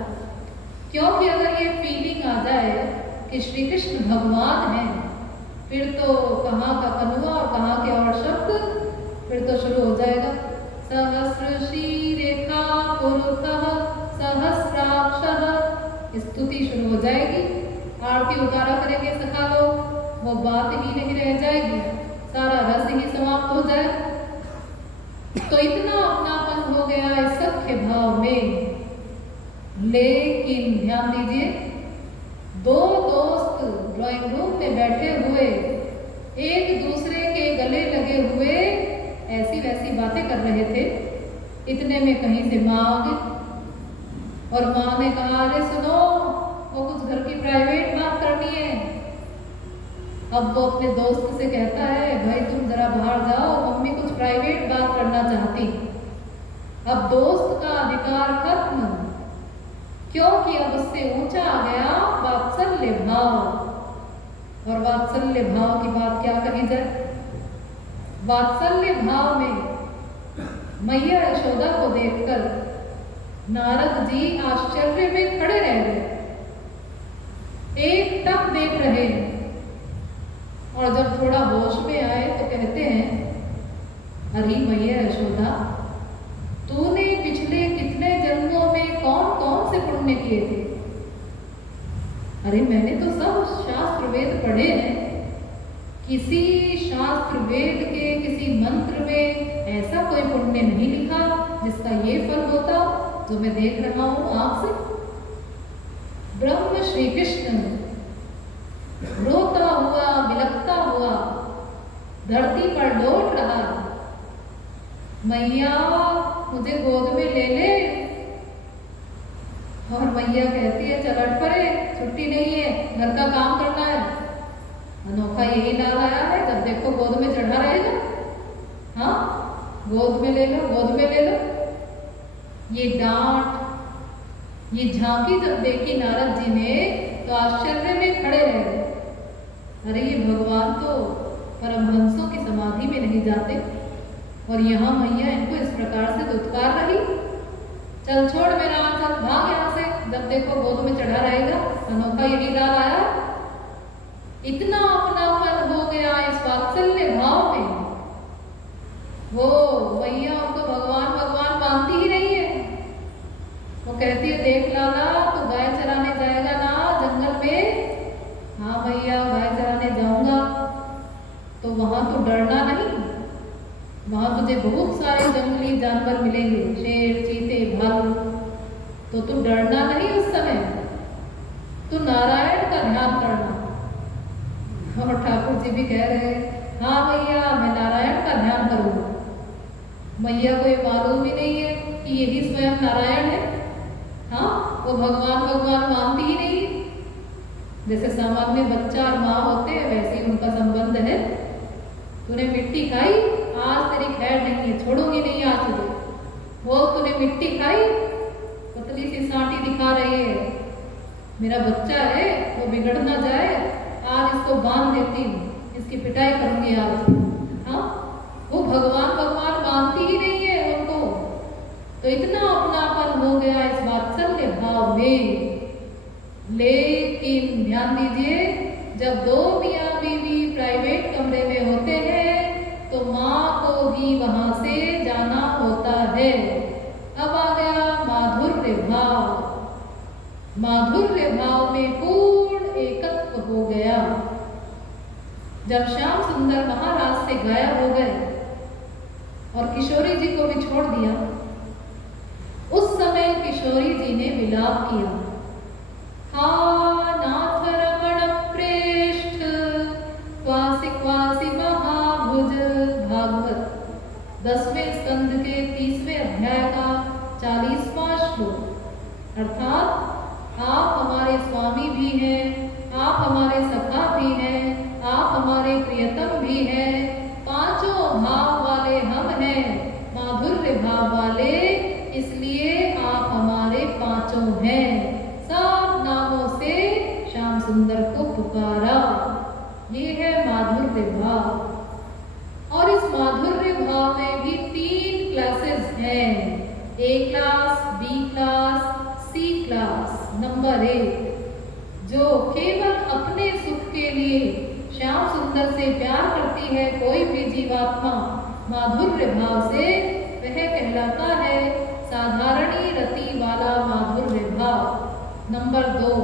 क्योंकि अगर ये फीलिंग आ जाए कि श्री कृष्ण भगवान हैं, फिर तो कहाँ का कनुआ और कहाँ के और शब्द फिर तो शुरू हो जाएगा। सहस्र शीरेखा पुरुषः सहस्राक्षः, स्तुति शुरू हो जाएगी। आरती उतारा करेंगे सखा लोग, वो बात ही नहीं रह जाएगी, सारा रस ही समाप्त हो जाए। तो इतना अपनापन हो गया इस सख्य भाव में। लेकिन ध्यान दीजिए, दो दोस्त ड्राइंग रूम में बैठे हुए एक दूसरे के गले लगे हुए ऐसी वैसी बातें कर रहे थे। इतने में कहीं से माँ आ गई और माँ ने कहा, अरे सुनो, वो कुछ घर की प्राइवेट बात करनी है। अब वो अपने दोस्त से कहता है, भाई तुम जरा बाहर जाओ, मम्मी कुछ प्राइवेट बात करना चाहती। अब दोस्त का अधिकार खत्म, क्योंकि अब उससे ऊंचा आ गया वात्सल्य भाव। और वात्सल्य भाव की बात क्या कही जाए? वात्सल्य भाव में मैया यशोदा को देखकर नारद जी आश्चर्य में खड़े रह गए, एक टक देख रहे हैं। और जब थोड़ा होश में आए तो कहते हैं, अरे मैया यशोदा, तूने पिछले कितने जन्मों में कौन कौन से पुण्य किए थे? अरे मैंने तो सब शास्त्र वेद पढ़े हैं, किसी शास्त्र वेद के किसी मंत्र में ऐसा कोई पुण्य नहीं लिखा जिसका ये फल होता जो मैं देख रहा हूं आंख से। ब्रह्म श्री कृष्ण रोता हुआ बिलखता हुआ धरती पर लौट रहा, मैया मुझे गोद में ले ले। और मैया कहती है, चल हट परे, छुट्टी नहीं है, घर का काम करना है। अनोखा यही लाल आया है, जब देखो गोद में चढ़ा रहेगा। हाँ, गोद में ले लो, गोद में ले लो। ये डांट, ये झांकी जब देखी नारद जी ने तो आश्चर्य में खड़े रह गए। अरे ये भगवान तो परमहंसों की समाधि में नहीं जाते। और यहाँ मैया इनको इस प्रकार से दुत्कार रही, चल छोड़ मेरा आंचल, भाग यहाँ से, जब देखो गोद में चढ़ा रहेगा। अनोखा यही डाल आया, इतना अपनापन हो गया इस वात्सल्य भाव में, वो मैया उनको भगवान भगवान मानती ही नहीं है। वो कहती है, देख लाला तू गाय चराने जाएगा ना जंगल में? हाँ भैया गाय चराने जाऊंगा। तो वहां तो डरना नहीं, वहां तुझे बहुत सारे जंगली जानवर मिलेंगे, शेर, चीते, भालू, तो तू डरना नहीं उस समय, तू नारायण का ध्यान करना। और ठाकुर जी भी कह रहे हैं, हाँ भैया मैं नारायण का ध्यान करूंगा। मैया को ये मालूम ही नहीं है कि यही स्वयं नारायण है। हाँ, वो भगवान भगवान मानती ही नहीं। जैसे सामान्य बच्चा और माँ होते हैं वैसे ही उनका संबंध है। तूने मिट्टी खाई, आज तेरी खैर नहीं है, छोड़ूंगी नहीं आज तुझे। वो तूने मिट्टी खाई, पतली सी सांटी दिखा रही है, मेरा बच्चा है वो बिगड़ ना जाए, आज इसको बांध देती हूँ, इसकी पिटाई करूंगी आज। हाँ, वो भगवान भगवान मानती ही नहीं है उनको। तो इतना अपनापन हो गया इस वात्सल्य भाव में। लेकिन ध्यान दीजिए, जब दो मियाँ बीवी प्राइवेट कमरे में होते हैं तो माँ को भी वहां से जाना होता है। अब आ गया माधुर्य भाव। माधुर्य भाव में पूर्ण एकत्व हो गया। जब श्याम सुंदर महाराज से गायब हो गए और किशोरी जी को भी छोड़ दिया, उस समय किशोरी जी ने विलाप किया, हा नाथ रमण प्रेष्ठ क्वासी क्वासी महाभुज। भागवत 10वें स्कंद के 30वें अध्याय का 40वां श्लोक। अर्थात आप हमारे स्वामी भी हैं, आप हमारे सखा भी हैं, आप हमारे प्रियतम भी हैं, पांचों भाव वाले हम हैं, माधुर्य भाव वाले, इसलिए आप हमारे पांचों हैं। सब नामों से श्याम सुंदर को पुकारा। ये है माधुर्य भाव। और इस माधुर्य भाव में भी 3 क्लासेस हैं, A class, B class, C class. Number 1, जो केवल अपने सुख के लिए श्याम सुंदर से प्यार करती है कोई भी जीवात्मा माधुर्य भाव से, वह कहलाता है साधारणी रति वाला माधुर्य भाव। नंबर 2,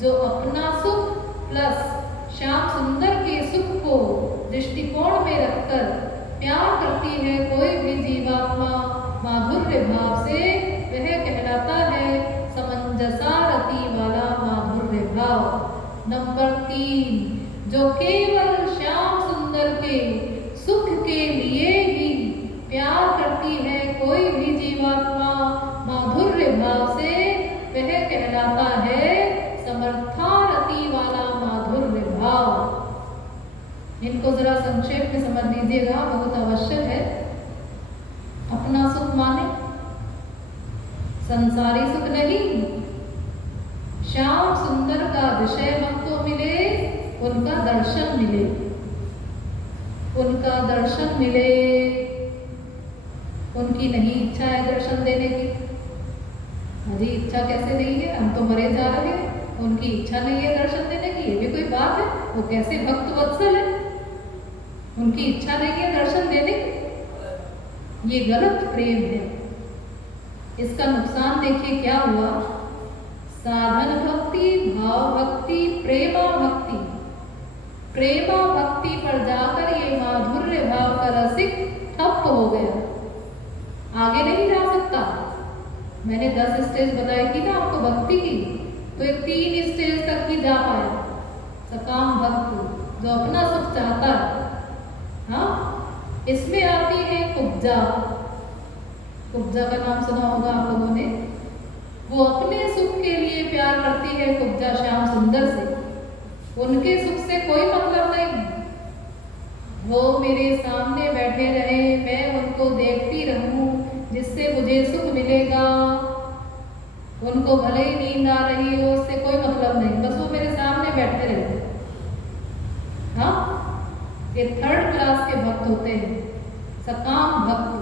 जो अपना सुख प्लस श्याम सुंदर के सुख को दृष्टिकोण में रखकर प्यार करती है कोई भी जीवात्मा माधुर्य भाव से, वह कहलाता है समंजसा रति वाला माधुर्य भाव। नंबर 3, जो केवल श्याम सुंदर के सुख के लिए ही प्यार करती है कोई भी जीवात्मा माधुर्य भाव से, वह कहलाता है समर्थारति वाला माधुर्य भाव। इनको जरा संक्षेप में समझ लीजिएगा, बहुत आवश्यक है। अपना सुख माने, संसारी सुख नहीं। श्याम सुंदर का विषय हमको मिले, उनका दर्शन मिले, उनका दर्शन मिले। उनकी नहीं इच्छा है दर्शन देने की। अजी इच्छा कैसे नहीं है, हम तो मरे जा रहे हैं, उनकी इच्छा नहीं है दर्शन देने की, ये भी कोई बात है? वो कैसे भक्त वत्सल है, उनकी इच्छा नहीं है दर्शन देने की, ये गलत प्रेम है। इसका नुकसान देखिए क्या हुआ। साधन भक्ति, भाव भक्ति, प्रेमा भक्ति, प्रेमा भक्ति पर जाकर ये माधुर्य भाव का रसिक ठप्प हो गया, आगे नहीं जा सकता। मैंने 10 स्टेज बताई थी ना आपको भक्ति की, तो एक 3 स्टेज तक ही जा पाया। सकाम भक्त जो अपना सुख चाहता है, हाँ, इसमें आती है कुब्जा। कुब्जा का नाम सुना होगा आप लोगों ने। वो अपने सुख के लिए प्यार करती है कुब्जा श्याम सुंदर से, उनके सुख से कोई मतलब नहीं। वो मेरे सामने बैठे रहे, मैं उनको देखती रहूं, जिससे मुझे सुख मिलेगा। उनको भले ही नींद आ रही हो, उससे कोई मतलब नहीं, बस वो मेरे सामने बैठे रहे। हाँ, ये थर्ड क्लास के भक्त होते हैं, सकाम भक्त।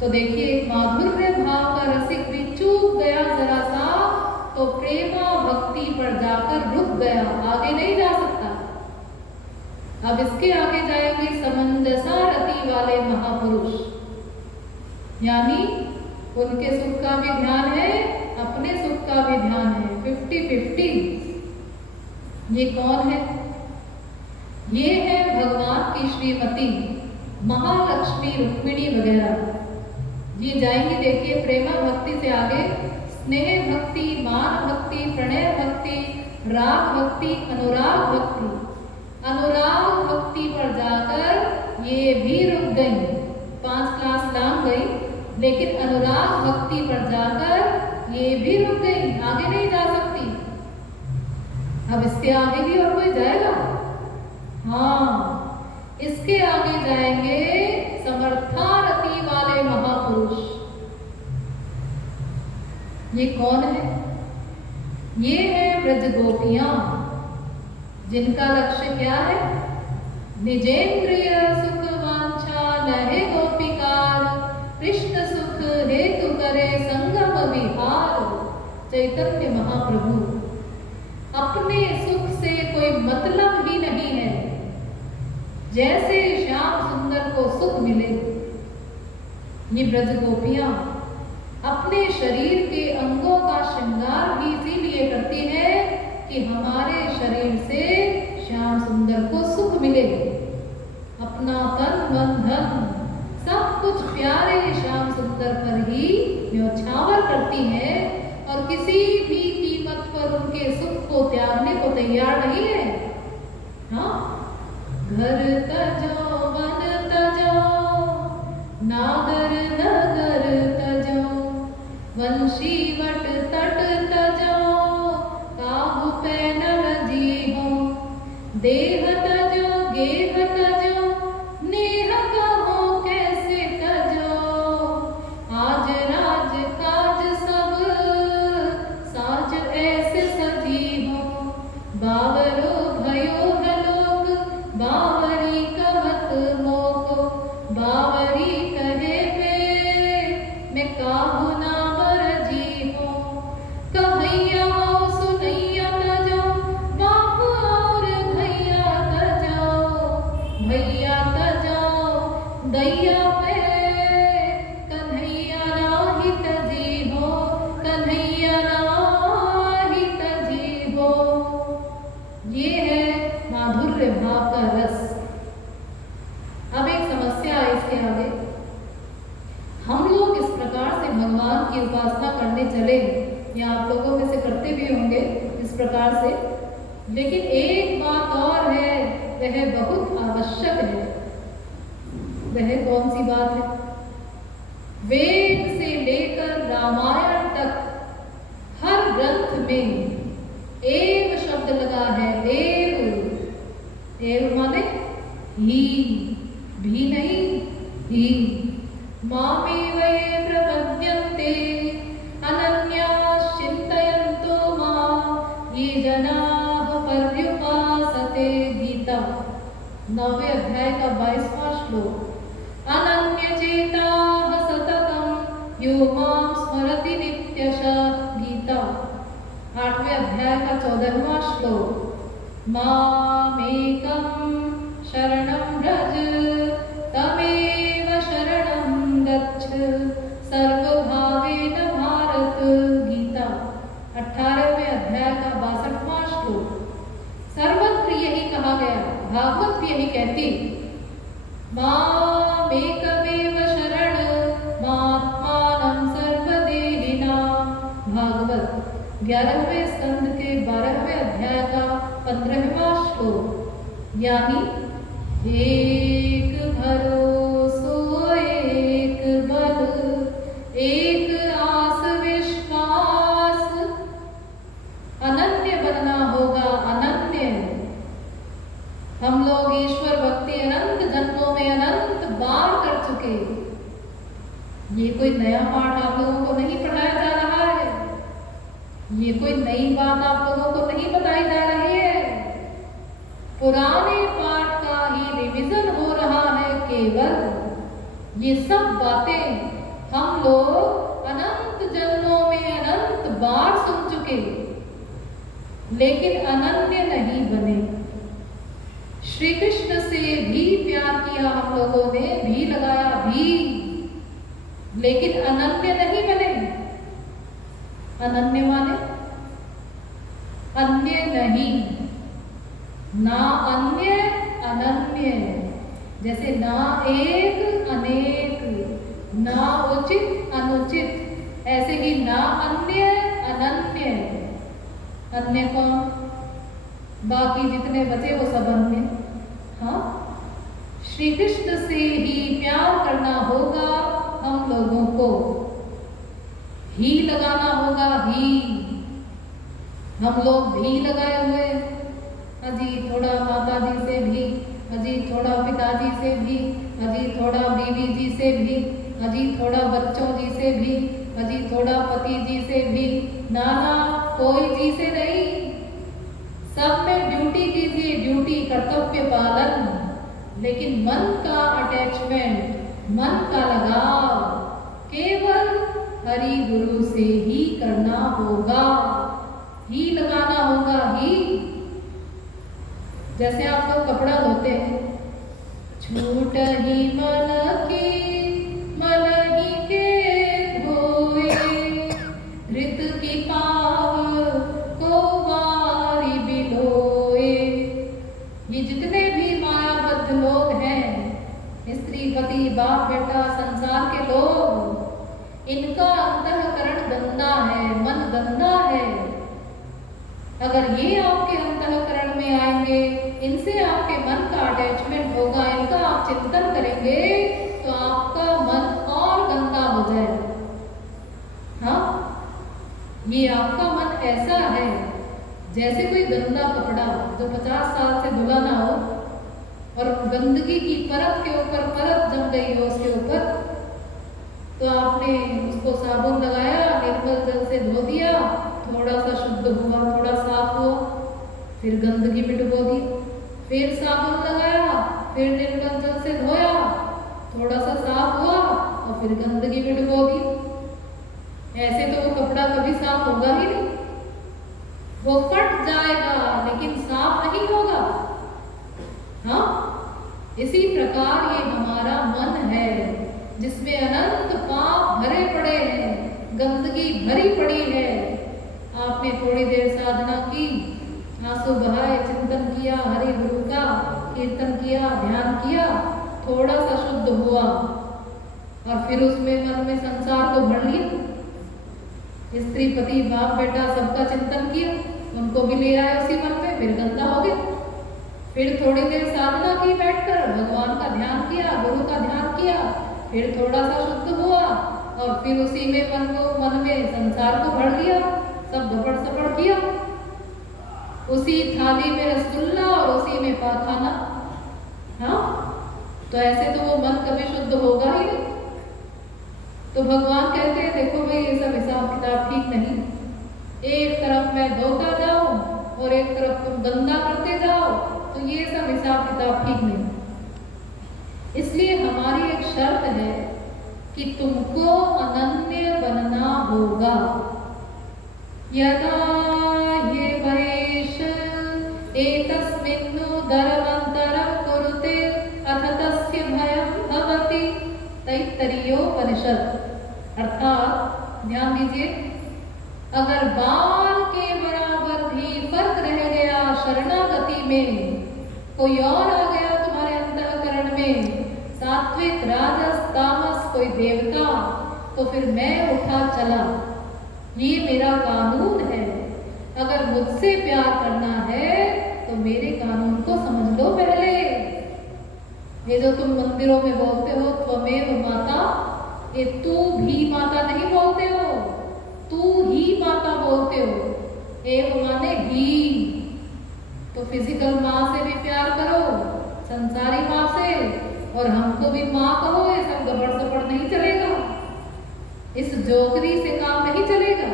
तो देखिए एक माधुर्य भाव का रसिक भी चूक गया जरा सा तो प्रेमा भक्ति पर जाकर रुक गया, आगे नहीं जा सकता। अब इसके आगे जाएंगे समंजसा रति वाले महापुरुष, यानी उनके सुख का भी ध्यान है, अपने सुख का भी ध्यान है, 50-50। ये कौन है? ये है भगवान की श्रीमती महालक्ष्मी, रुक्मिणी वगैरह। ये जाएंगे देखिए प्रेमा भक्ति से आगे स्नेह भक्ति, मान भक्ति, प्रणय भक्ति, राग भक्ति, अनुराग भक्ति। अनुराग भक्ति पर जाकर ये भी रुक गई, 5 क्लास लांग गई, लेकिन अनुराग भक्ति पर जाकर ये भी रुक गई, आगे नहीं जा सकती। अब इसके आगे भी और कोई जाएगा? हाँ, इसके आगे जाएंगे समर्थारति वाले महापुरुष। ये कौन है? ये है ब्रज गोपियां, जिनका लक्ष्य क्या है? निजेंद्रिय सुख वांछा लहे गोपिकार, कृष्ण सुख हेतु करे संगम विहार। चैतन्य महाप्रभु, अपने सुख से कोई मतलब ही नहीं है, जैसे श्याम सुंदर को सुख मिले। ये ब्रज गोपियां अपने शरीर के अंगों का श्रृंगार भी इसीलिए करती है कि हमारे शरीर से श्याम सुंदर को सुख मिले। अपना तन मन धन सब कुछ प्यारे श्याम सुंदर पर ही न्योछावर करती है और किसी भी कीमत पर उनके सुख को त्यागने को तैयार नहीं है। हाँ, घर तजो वन तजो, नागर नगर तजो, वंशी वट तट तजो, काहू पे न जीवो, देह तजो गेह तजो, नेह कहो कैसे तजो, आज राज काज सब साज ऐसे सजीवो, बावरो भयो हलोक, बावरी कहत मोको, बावरी कहे मैं काहू ना बर जीवो, कहैया हो सुनैया तजो, बाप और भैया तजो, भैया तजो दैया पे, कन्हैया नाही तजीवो, कन्हैया नाही तजीवो। ये है माधुर्य भाव का रस। अब एक समस्या है इसके आगे, हम लोग इस प्रकार से भगवान की उपासना करने चले, या आप लोगों में से करते भी होंगे इस प्रकार से, लेकिन एक बात और है, वह बहुत आवश्यक है। वह कौन सी बात है? वेद से लेकर रामायण तक हर ग्रंथ में एव शब्द लगा है। एव माने ही, भी नहीं, ही। मामेव ये प्रपद्यन्ते अनन्याः चिन्तयन्तो मां ये जनाः पर्युपासते। गीता 9वें अध्याय का 22वां श्लोक। अनन्य चेताः सततं यो मां स्मरति नित्यशः। गीता 8वें अध्याय का 14वां श्लोक। मामेकं शरणं व्रज तमेव शरणं गच्छ सर्वभावेन भारत। गीता 18वें अध्याय का 62वां श्लोक। सर्वत्र यही कहा गया, भागवत भी यही कहती, मामेकमेव शरण मात्मानं सर्वदेहिनां। भागवत 11वें स्कंद के 12वें अध्याय का 15वां श्लोक। यानी एक भरोसो एक बल एक आस विश्वास। अनन्य बनना होगा, अनन्य। हम लोग ईश्वर भक्ति अनंत जन्मों में अनंत बार कर चुके। ये कोई नया पाठ आप लोगों को नहीं पढ़ाया जा रहा है, ये कोई नई बात आप लोगों को नहीं बताई जा रही है। पुराने पाठ का ही ये सब बातें हम लोग अनंत जन्मों में अनंत बार सुन चुके, लेकिन अनन्य नहीं बने। श्री कृष्ण से भी प्यार किया हम लोगों ने, भी लगाया भी, लेकिन अनन्य नहीं बने। अनन्य माने अन्य नहीं, ना अन्य अनन्य, जैसे ना एक अनेक, ना उचित अनुचित, ऐसे ही ना अन्य अनन्य। अन्य कौन? बाकी जितने बचे वो सब अन्य। हाँ, श्री कृष्ण से ही प्यार करना होगा हम लोगों को, ही लगाना होगा ही। हम लोग भी लगाए हुए, अजी थोड़ा माता जी से भी, अजी थोड़ा पिताजी से भी, अजी थोड़ा बीवी जी से भी, अजी थोड़ा बच्चों जी से भी, अजी थोड़ा पति जी से भी। नाना कोई जी से नहीं, सब में ड्यूटी कीजिए, ड्यूटी कर्तव्य पालन, लेकिन मन का अटैचमेंट, मन का लगाव केवल हरि गुरु से ही करना होगा, ही लगाना होगा ही। जैसे आप लोग कपड़ा धोते हैं, छूट ही मन की मन ही के धोए, धृत की पाव को वारी बिलोए। ये जितने भी मायाबद्ध लोग हैं, स्त्री पति बाप बेटा संसार के लोग, इनका अंतःकरण गंदा है, मन गंदा है। अगर ये आपके अंतःकरण में आएंगे, इनसे आपके मन का अटैचमेंट होगा, इनका आप चिंतन करेंगे, तो आपका मन और गंदा हो जाएगा। हाँ, ये आपका मन ऐसा है जैसे कोई गंदा कपड़ा जो 50 साल से धुला ना हो और गंदगी की परत के ऊपर परत जम गई हो उसके ऊपर, तो आपने उसको साबुन लगाया, निर्मल जल से धो दिया, थोड़ा सा शुद्ध हुआ, थोड़ा साफ हुआ, फिर गंदगी में डुबो दी, फिर साबुन लगाया, फिर निर्मल जल से धोया, थोड़ा सा साफ हुआ और फिर गंदगी में डुबो दी। ऐसे तो वो कपड़ा कभी साफ होगा ही नहीं, वो फट जाएगा लेकिन साफ नहीं होगा। हाँ, इसी प्रकार ये हमारा मन है जिसमें अनंत पाप भरे पड़े हैं, गंदगी भरी पड़ी है। आपने थोड़ी देर साधना की, आंसू बहाए, चिंतन किया, हरि गुरु का कीर्तन किया, ध्यान किया, थोड़ा सा शुद्ध हुआ और फिर उसमें मन में संसार को भर लिया, स्त्री पति बाप बेटा सबका चिंतन किया, उनको भी ले आया उसी मन में, फिर गंदा हो गया। फिर थोड़ी देर साधना की बैठकर, भगवान का ध्यान किया, गुरु का ध्यान किया, फिर थोड़ा सा शुद्ध हुआ और फिर उसी में मन में संसार को भर लिया, सब धपड़ सपड़ किया, उसी थाली में रसगुल्ला और उसी में पाखाना। हाँ, तो ऐसे तो वो मन कभी शुद्ध होगा ही नहीं। तो भगवान कहते हैं देखो भाई, ये सब हिसाब किताब ठीक नहीं। एक तरफ मैं धोता जाऊं और एक तरफ तुम गंदा करते जाओ, तो ये सब हिसाब किताब ठीक नहीं। इसलिए हमारी एक शर्त है कि तुमको अनन्य बनना होगा। यदा ये वरेश एतस्मिन्नु दरवंतरं कुरुते अथ तस्य भयं भवति। तैत्तरीयोपनिषद। अर्थात ध्यान दीजिए, अगर बाल के बराबर भी फर्क रह गया शरणागति में, कोई और आ गया तुम्हारे अंतःकरण में, सात्विक राजस तामस कोई देवता, तो फिर मैं उठा चला। ये मेरा कानून है। अगर मुझसे प्यार करना है तो मेरे कानून को समझ लो पहले। ये जो तुम मंदिरों में बोलते हो त्वमेव माता, ये तू भी माता नहीं बोलते हो, तू ही माता बोलते हो। एव माने ही। तो फिजिकल माँ से भी प्यार करो, संसारी माँ से, और हमको भी माँ कहो। ये सब गबड़ सपड़ नहीं चलेगा, इस जोगरी से काम नहीं चलेगा।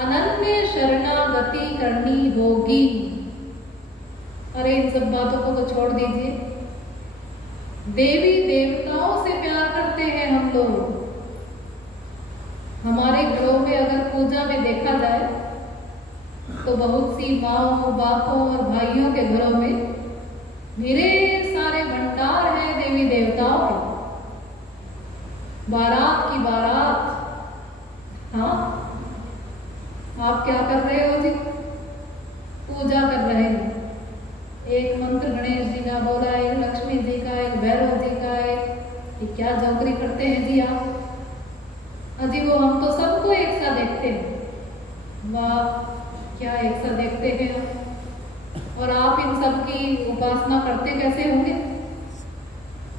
अनन्य शरणागति करनी होगी। अरे इन सब बातों को तो छोड़ दीजिए। देवी देवताओं से प्यार करते हैं हम लोग। हमारे घरों में अगर पूजा में देखा जाए तो बहुत सी माओं, बापों और भाइयों के घरों में ढेरे सारे भंडार हैं देवी देवताओं के। बारात की बारात। हाँ, आप क्या कर रहे हो जी? पूजा कर रहे हैं। एक मंत्र गणेश जी का बोला, एक लक्ष्मी जी का, एक भैरव जी का, एक क्या जौकरी करते हैं जी आप? अजी वो हम तो सबको एक सा देखते हैं। वाह, क्या एक सा देखते हैं हम। और आप इन सब की उपासना करते कैसे होंगे?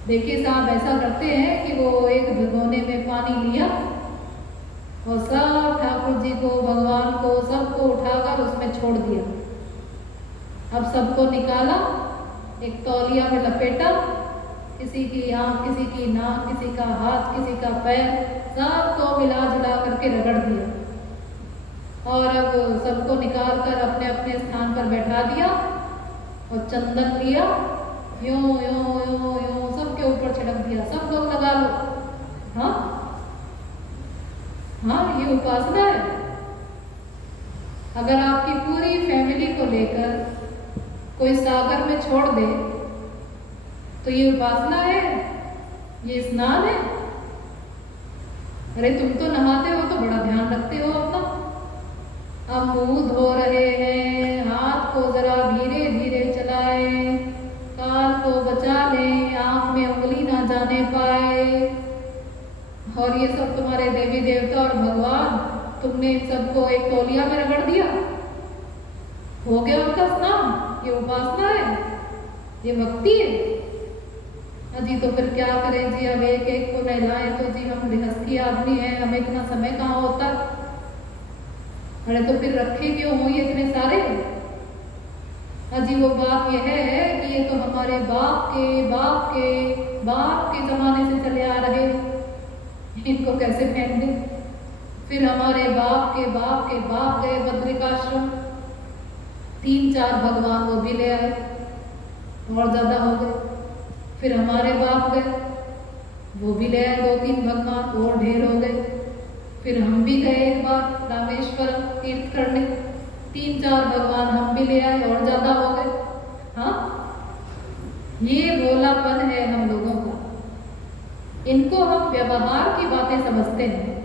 देखिए साहब, ऐसा करते हैं कि वो एक भगोने में पानी लिया और सब ठाकुर जी को, भगवान को, सबको उठाकर उसमें छोड़ दिया। अब सबको निकाला, एक तौलिया में लपेटा, किसी की आँख, किसी की नाक, किसी का हाथ, किसी का पैर, सबको मिला जुला करके रगड़ दिया। और अब सबको निकाल कर अपने अपने स्थान पर बैठा दिया और चंदन लिया, यूं यूं यूं यूं सबके ऊपर छिड़क दिया, सब लोग लगा लो। हाँ हाँ, ये उपासना है। अगर आपकी पूरी फैमिली को लेकर कोई सागर में छोड़ दे तो ये उपासना है, ये स्नान है। अरे तुम तो नहाते हो तो बड़ा ध्यान रखते हो अपना। अब मुंह धो रहे हैं, हाथ को जरा धीरे धीरे चलाएं, कान को बचा लें, आंख में उंगली ना जाने पाए। और ये सब तुम्हारे देवी देवता और भगवान, तुमने इन सबको एक तौलिया में रगड़ दिया, हो गया उनका स्नान। ये उपासना है, ये भक्ति है। अजी तो फिर क्या करें जी? अब एक एक को नहलाएं तो जी हम गृहस्थी आदमी हैं, हमें इतना समय कहाँ होता। अरे तो फिर रखे क्यों हो ये इतने सारे? अजी वो बात यह है कि ये तो हमारे बाप के बाप के बाप के जमाने से चले आ रहे, इनको कैसे फेंक दें? फिर हमारे बाप के बाप के बाप गए बद्रिकाश्रम, 3-4 भगवान वो भी ले आए और ज्यादा हो गए। फिर हमारे बाप गए, वो भी ले आए 2-3 भगवान और ढेर हो गए। फिर हम भी गए एक बार रामेश्वरम तीर्थ करने, 3-4 भगवान हम भी ले आए और ज्यादा हो गए। हाँ, ये भोलापन है हम लोगों का। इनको हम व्यवहार की बातें समझते हैं।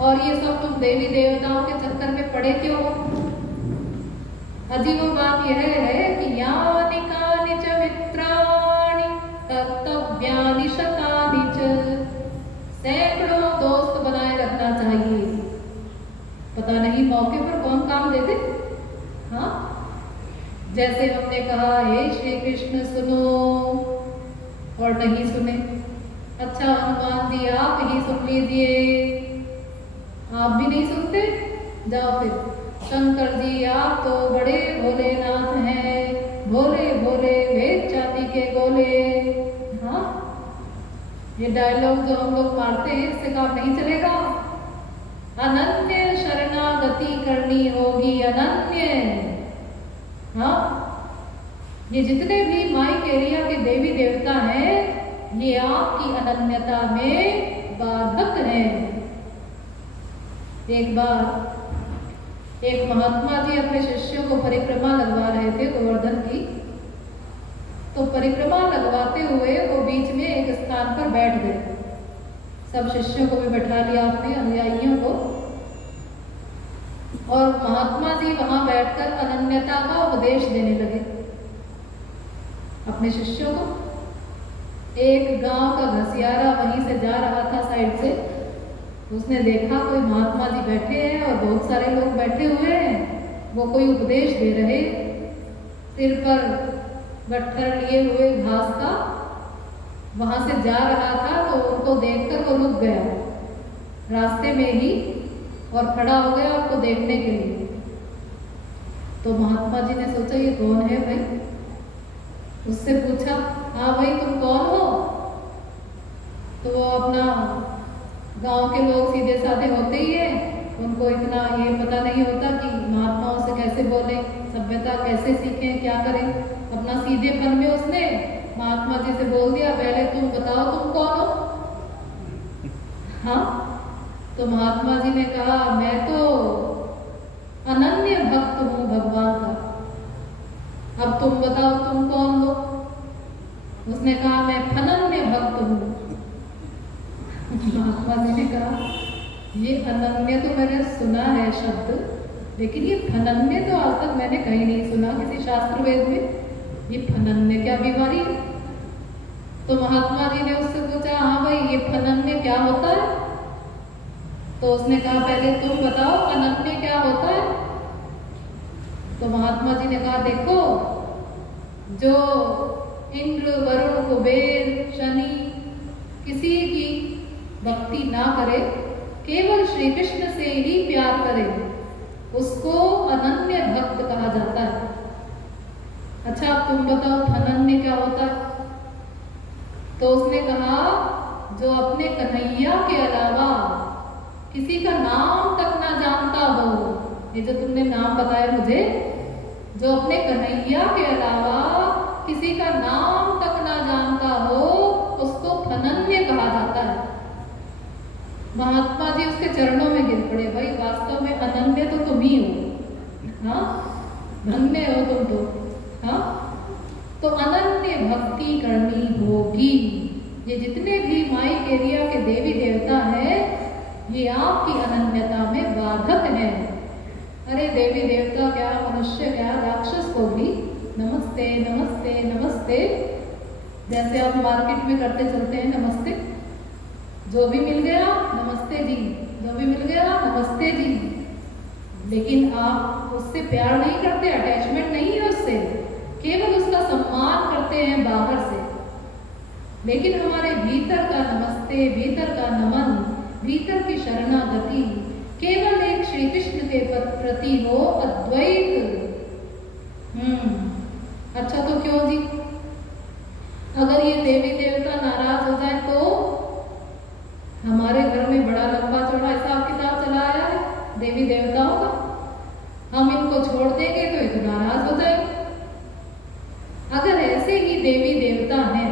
और ये सब तुम देवी देवताओं के चक्कर में पड़े क्यों हो? अजी वो बात यह है कि यानि कानि च मित्राणि कर्तव्यानि शतानि च। सैकड़ों दोस्त बनाए रखना चाहिए, पता नहीं मौके पर कौन काम दे दे। हाँ, जैसे हमने कहा हे श्री कृष्ण सुनो, और नहीं सुने। अच्छा हनुमान जी आप ही सुन लीजिए, आप भी नहीं सुनते, जाओ फिर। शंकर जी आप तो बड़े भोलेनाथ हैं, भोले भोले वेद जाति के गोले। हाँ, ये डायलॉग जो हम लोग मारते हैं इससे काम नहीं चलेगा। अनन्य शरणागति करनी होगी, अनन्य। हाँ, ये जितने भी माइक एरिया के देवी देवता हैं ये आपकी अनन्यता में बाधक हैं। एक बार एक महात्मा जी अपने शिष्यों को परिक्रमा लगवा रहे थे गोवर्धन की। तो परिक्रमा लगवाते हुए वो बीच में एक स्थान पर बैठ गए। सब शिष्यों को भी बैठा लिया अपने अनुयायियों को, और महात्मा जी वहां बैठकर अनन्यता का उपदेश देने लगे अपने शिष्यों को। एक गांव का घसियारा वहीं से जा रहा था साइड से, उसने देखा कोई महात्मा जी बैठे हैं और बहुत सारे लोग बैठे हुए हैं, वो कोई उपदेश दे रहे, सिर पर गट्ठर लिए हुए घास का, वहां से जा रहा था। तो उनको देखकर वो रुक गया रास्ते में ही और खड़ा हो गया उनको देखने के लिए। तो महात्मा जी ने सोचा ये कौन है भाई? उससे पूछा हाँ भाई तुम कौन हो? तो वो अपना गांव के लोग सीधे साधे होते ही हैं, उनको इतना ये पता नहीं होता कि महात्माओं से कैसे बोले, सभ्यता कैसे सीखें, क्या करें। अपना सीधेपन में उसने महात्मा जी से बोल दिया, पहले तुम बताओ तुम कौन हो। हाँ, तो महात्मा जी ने कहा, मैं तो अनन्य भक्त हूँ भगवान का, अब तुम बताओ तुम कौन हो। उसने कहा, मैं फनन्य भक्त हूँ। महात्मा जी ने कहा, ये अनन्य तो मैंने सुना है शब्द, लेकिन ये फनन्य तो आज तक मैंने कहीं नहीं सुना किसी शास्त्र वेद में। ये फनन्य क्या बीमारी है? तो महात्मा जी ने उससे पूछा, हाँ भाई, ये फनन्य क्या होता है? तो उसने कहा, पहले तुम बताओ अनन्य क्या होता है। तो महात्मा जी ने कहा, देखो, जो इंद्र, वरुण, कुबेर, शनि किसी की भक्ति ना करे, केवल श्री कृष्ण से ही प्यार करे, उसको अनन्य भक्त कहा जाता है। अच्छा, अब तुम बताओ अनन्य क्या होता है? तो उसने कहा, जो अपने कन्हैया के अलावा किसी का नाम तक ना जानता हो। ये जो तुमने नाम बताया मुझे, जो अपने कन्हैया के अलावा किसी का नाम तक ना जानता हो, उसको अनन्य कहा जाता है। महात्मा जी उसके चरणों में गिर पड़े, भाई वास्तव में अनन्य तो तुम ही हो। हाँ, धन्य हो तुम तो। हाँ, तो अनन्य भक्ति करनी होगी। ये जितने भी माइक एरिया के देवी देवता हैं, ये आपकी अनन्यता में बाधक है। अरे देवी देवता क्या, मनुष्य क्या, राक्षस को भी नमस्ते नमस्ते नमस्ते, जैसे आप मार्केट में करते चलते हैं नमस्ते, जो भी मिल गया नमस्ते जी, जो भी मिल गया नमस्ते जी। लेकिन आप उससे प्यार नहीं करते, अटैचमेंट नहीं है उससे, केवल उसका सम्मान करते हैं बाहर से। लेकिन हमारे भीतर का नमस्ते, भीतर का नमन, भीतर की शरणागति केवल एक श्री कृष्ण के प्रति हो, अद्वैत। अच्छा, तो क्यों जी? अगर ये देवी देवता नाराज हो जाए तो? हमारे घर में बड़ा लंबा चौड़ा हिसाब किताब चला आया है देवी देवताओं का। हम इनको छोड़ देंगे तो ये तो नाराज हो जाएंगे। अगर ऐसे ही देवी देवता हैं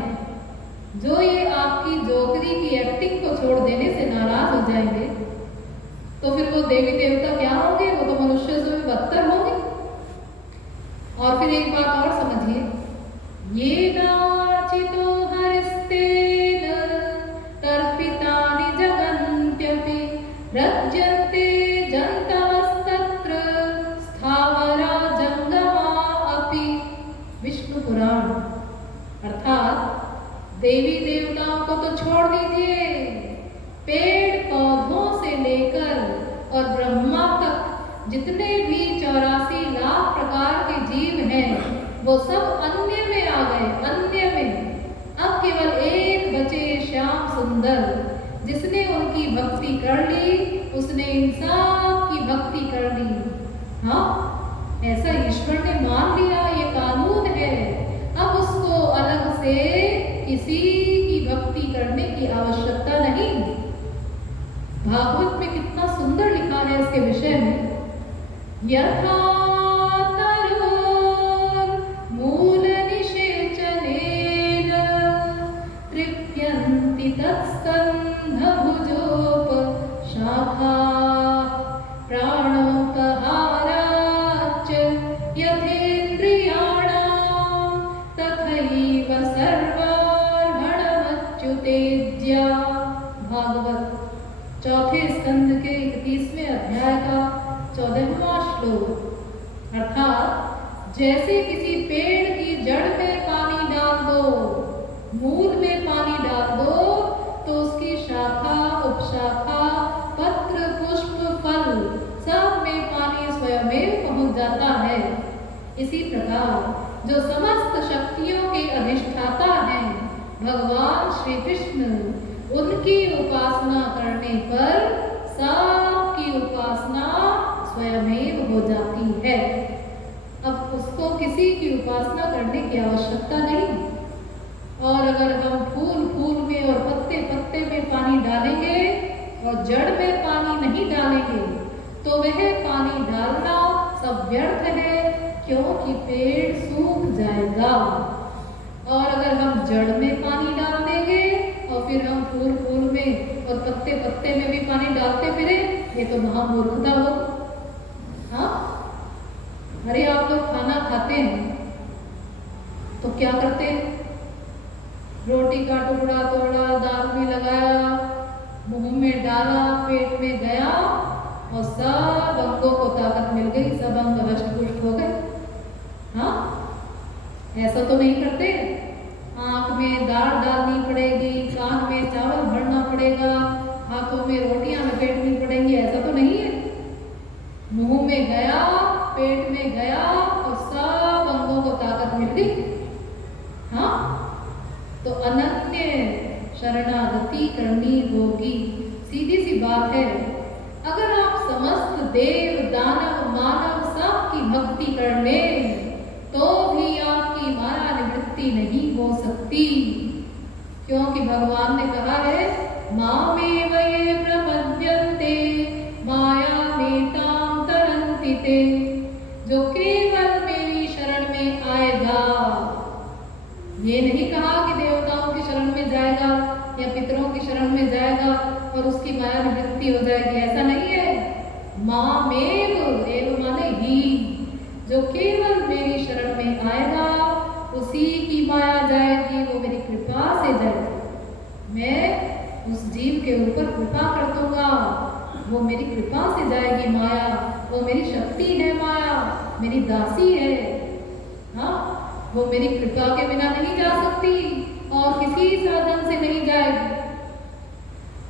जो ये आपकी जोकरी की एक्टिंग को छोड़ देने से नाराज हो जाएंगे, तो फिर वो देवी देवता क्या होंगे? वो तो मनुष्य से भी बदतर होंगे। और फिर एक बात और समझिए, ये नाचितो हरिस्तेन तर्पितानि जगन्त्यपि रज्यन्ते जन्तवस्तत्र स्थावरा जंगमा अपि। विष्णु पुराण। अर्थात देवी देवताओं को तो छोड़ दीजिए, पेड़ पौधों से लेकर और ब्रह्मा तक जितने भी 84 लाख प्रकार के जीव हैं, वो सब अन्य में आ गए, अन्य में। अब केवल एक बचे, श्याम सुंदर, जिसने उनकी भक्ति कर ली, उसने इन सब की भक्ति कर ली। हाँ, ऐसा ईश्वर ने मान लिया, ये कानून है। अब उसको अलग से किसी की भक्ति करने की आवश्यकता नहीं। भागवत में कितना सुंदर लिखा है इसके विषय में, यथा मूल निषेचनेन तृप्यन्ति तत्स्कन्ध भुजोप शाखा प्राणोपहाराच्च यथेन्द्रियाणां तथैव सर्वार्हणमच्युतेज्या। भागवत चौथे स्कंद के 31वें अध्याय का 14वां श्लोक। अर्थात जैसे किसी पेड़ की जड़ में पानी डाल दो, मूल में पानी डाल दो, तो उसकी शाखा, उपशाखा, पत्र, पुष्प, फल सब में पानी स्वयं पहुंच जाता है। इसी प्रकार जो समस्त शक्तियों के अधिष्ठाता हैं भगवान श्री कृष्ण, उनकी उपासना करने पर सबकी उपासना स्वयमेव हो जाती है। अब उसको किसी की उपासना करने की आवश्यकता नहीं। और अगर हम फूल फूल में और पत्ते पत्ते में पानी डालेंगे और जड़ में पानी नहीं डालेंगे, तो वह पानी डालना सब व्यर्थ है, क्योंकि पेड़ सूख जाएगा। और अगर हम जड़ में पानी डाल देंगे और फिर हम फूल फूल में और पत्ते पत्ते में भी पानी डालते फिरे, ये तो महामूर्खता हो। हाँ, अरे आप लोग खाना खाते हैं तो क्या करते हैं? रोटी का टुकड़ा तोड़ा, दाल में लगाया, मुंह में डाला, पेट में गया और सब अंगों को ताकत मिल गई, सब अंग हष्ट पुष्ट हो गए। हाँ, ऐसा तो नहीं करते। आँख में दाल डालनी पड़ेगी, कान में चावल भरना पड़ेगा, हाथों में रोटियां लपेटनी पड़ेंगी, ऐसा तो नहीं है। मुंह में गया, पेट में गया और सब अंगों को ताकत मिल गई। हाँ, तो अनन्य शरणागति करनी होगी। सीधी सी बात है, अगर आप समस्त देव दानव मानव सबकी भक्ति कर लें तो भी आपकी माया निवृत्ति नहीं हो सकती, क्योंकि भगवान ने कहा है मामेव ये प्रपद्यन्ते मायामेतां तरन्ति ते। जो केवल मेरी शरण में आएगा, ये नहीं कहा कि देवताओं की शरण में जाएगा या पितरों की शरण में जाएगा और उसकी माया निवृत्ति हो जाएगी, ऐसा नहीं है। मामेव, एव माने ही, जो केवल मेरी शरण में आएगा उसी की माया जाएगी, वो मेरी कृपा से जाएगी। मैं उस जीव के ऊपर कृपा कर दूंगा, वो मेरी कृपा से जाएगी माया, वो मेरी शक्ति है, माया मेरी दासी है। हाँ, वो मेरी कृपा के बिना नहीं जा सकती और किसी साधन से नहीं जाएगी।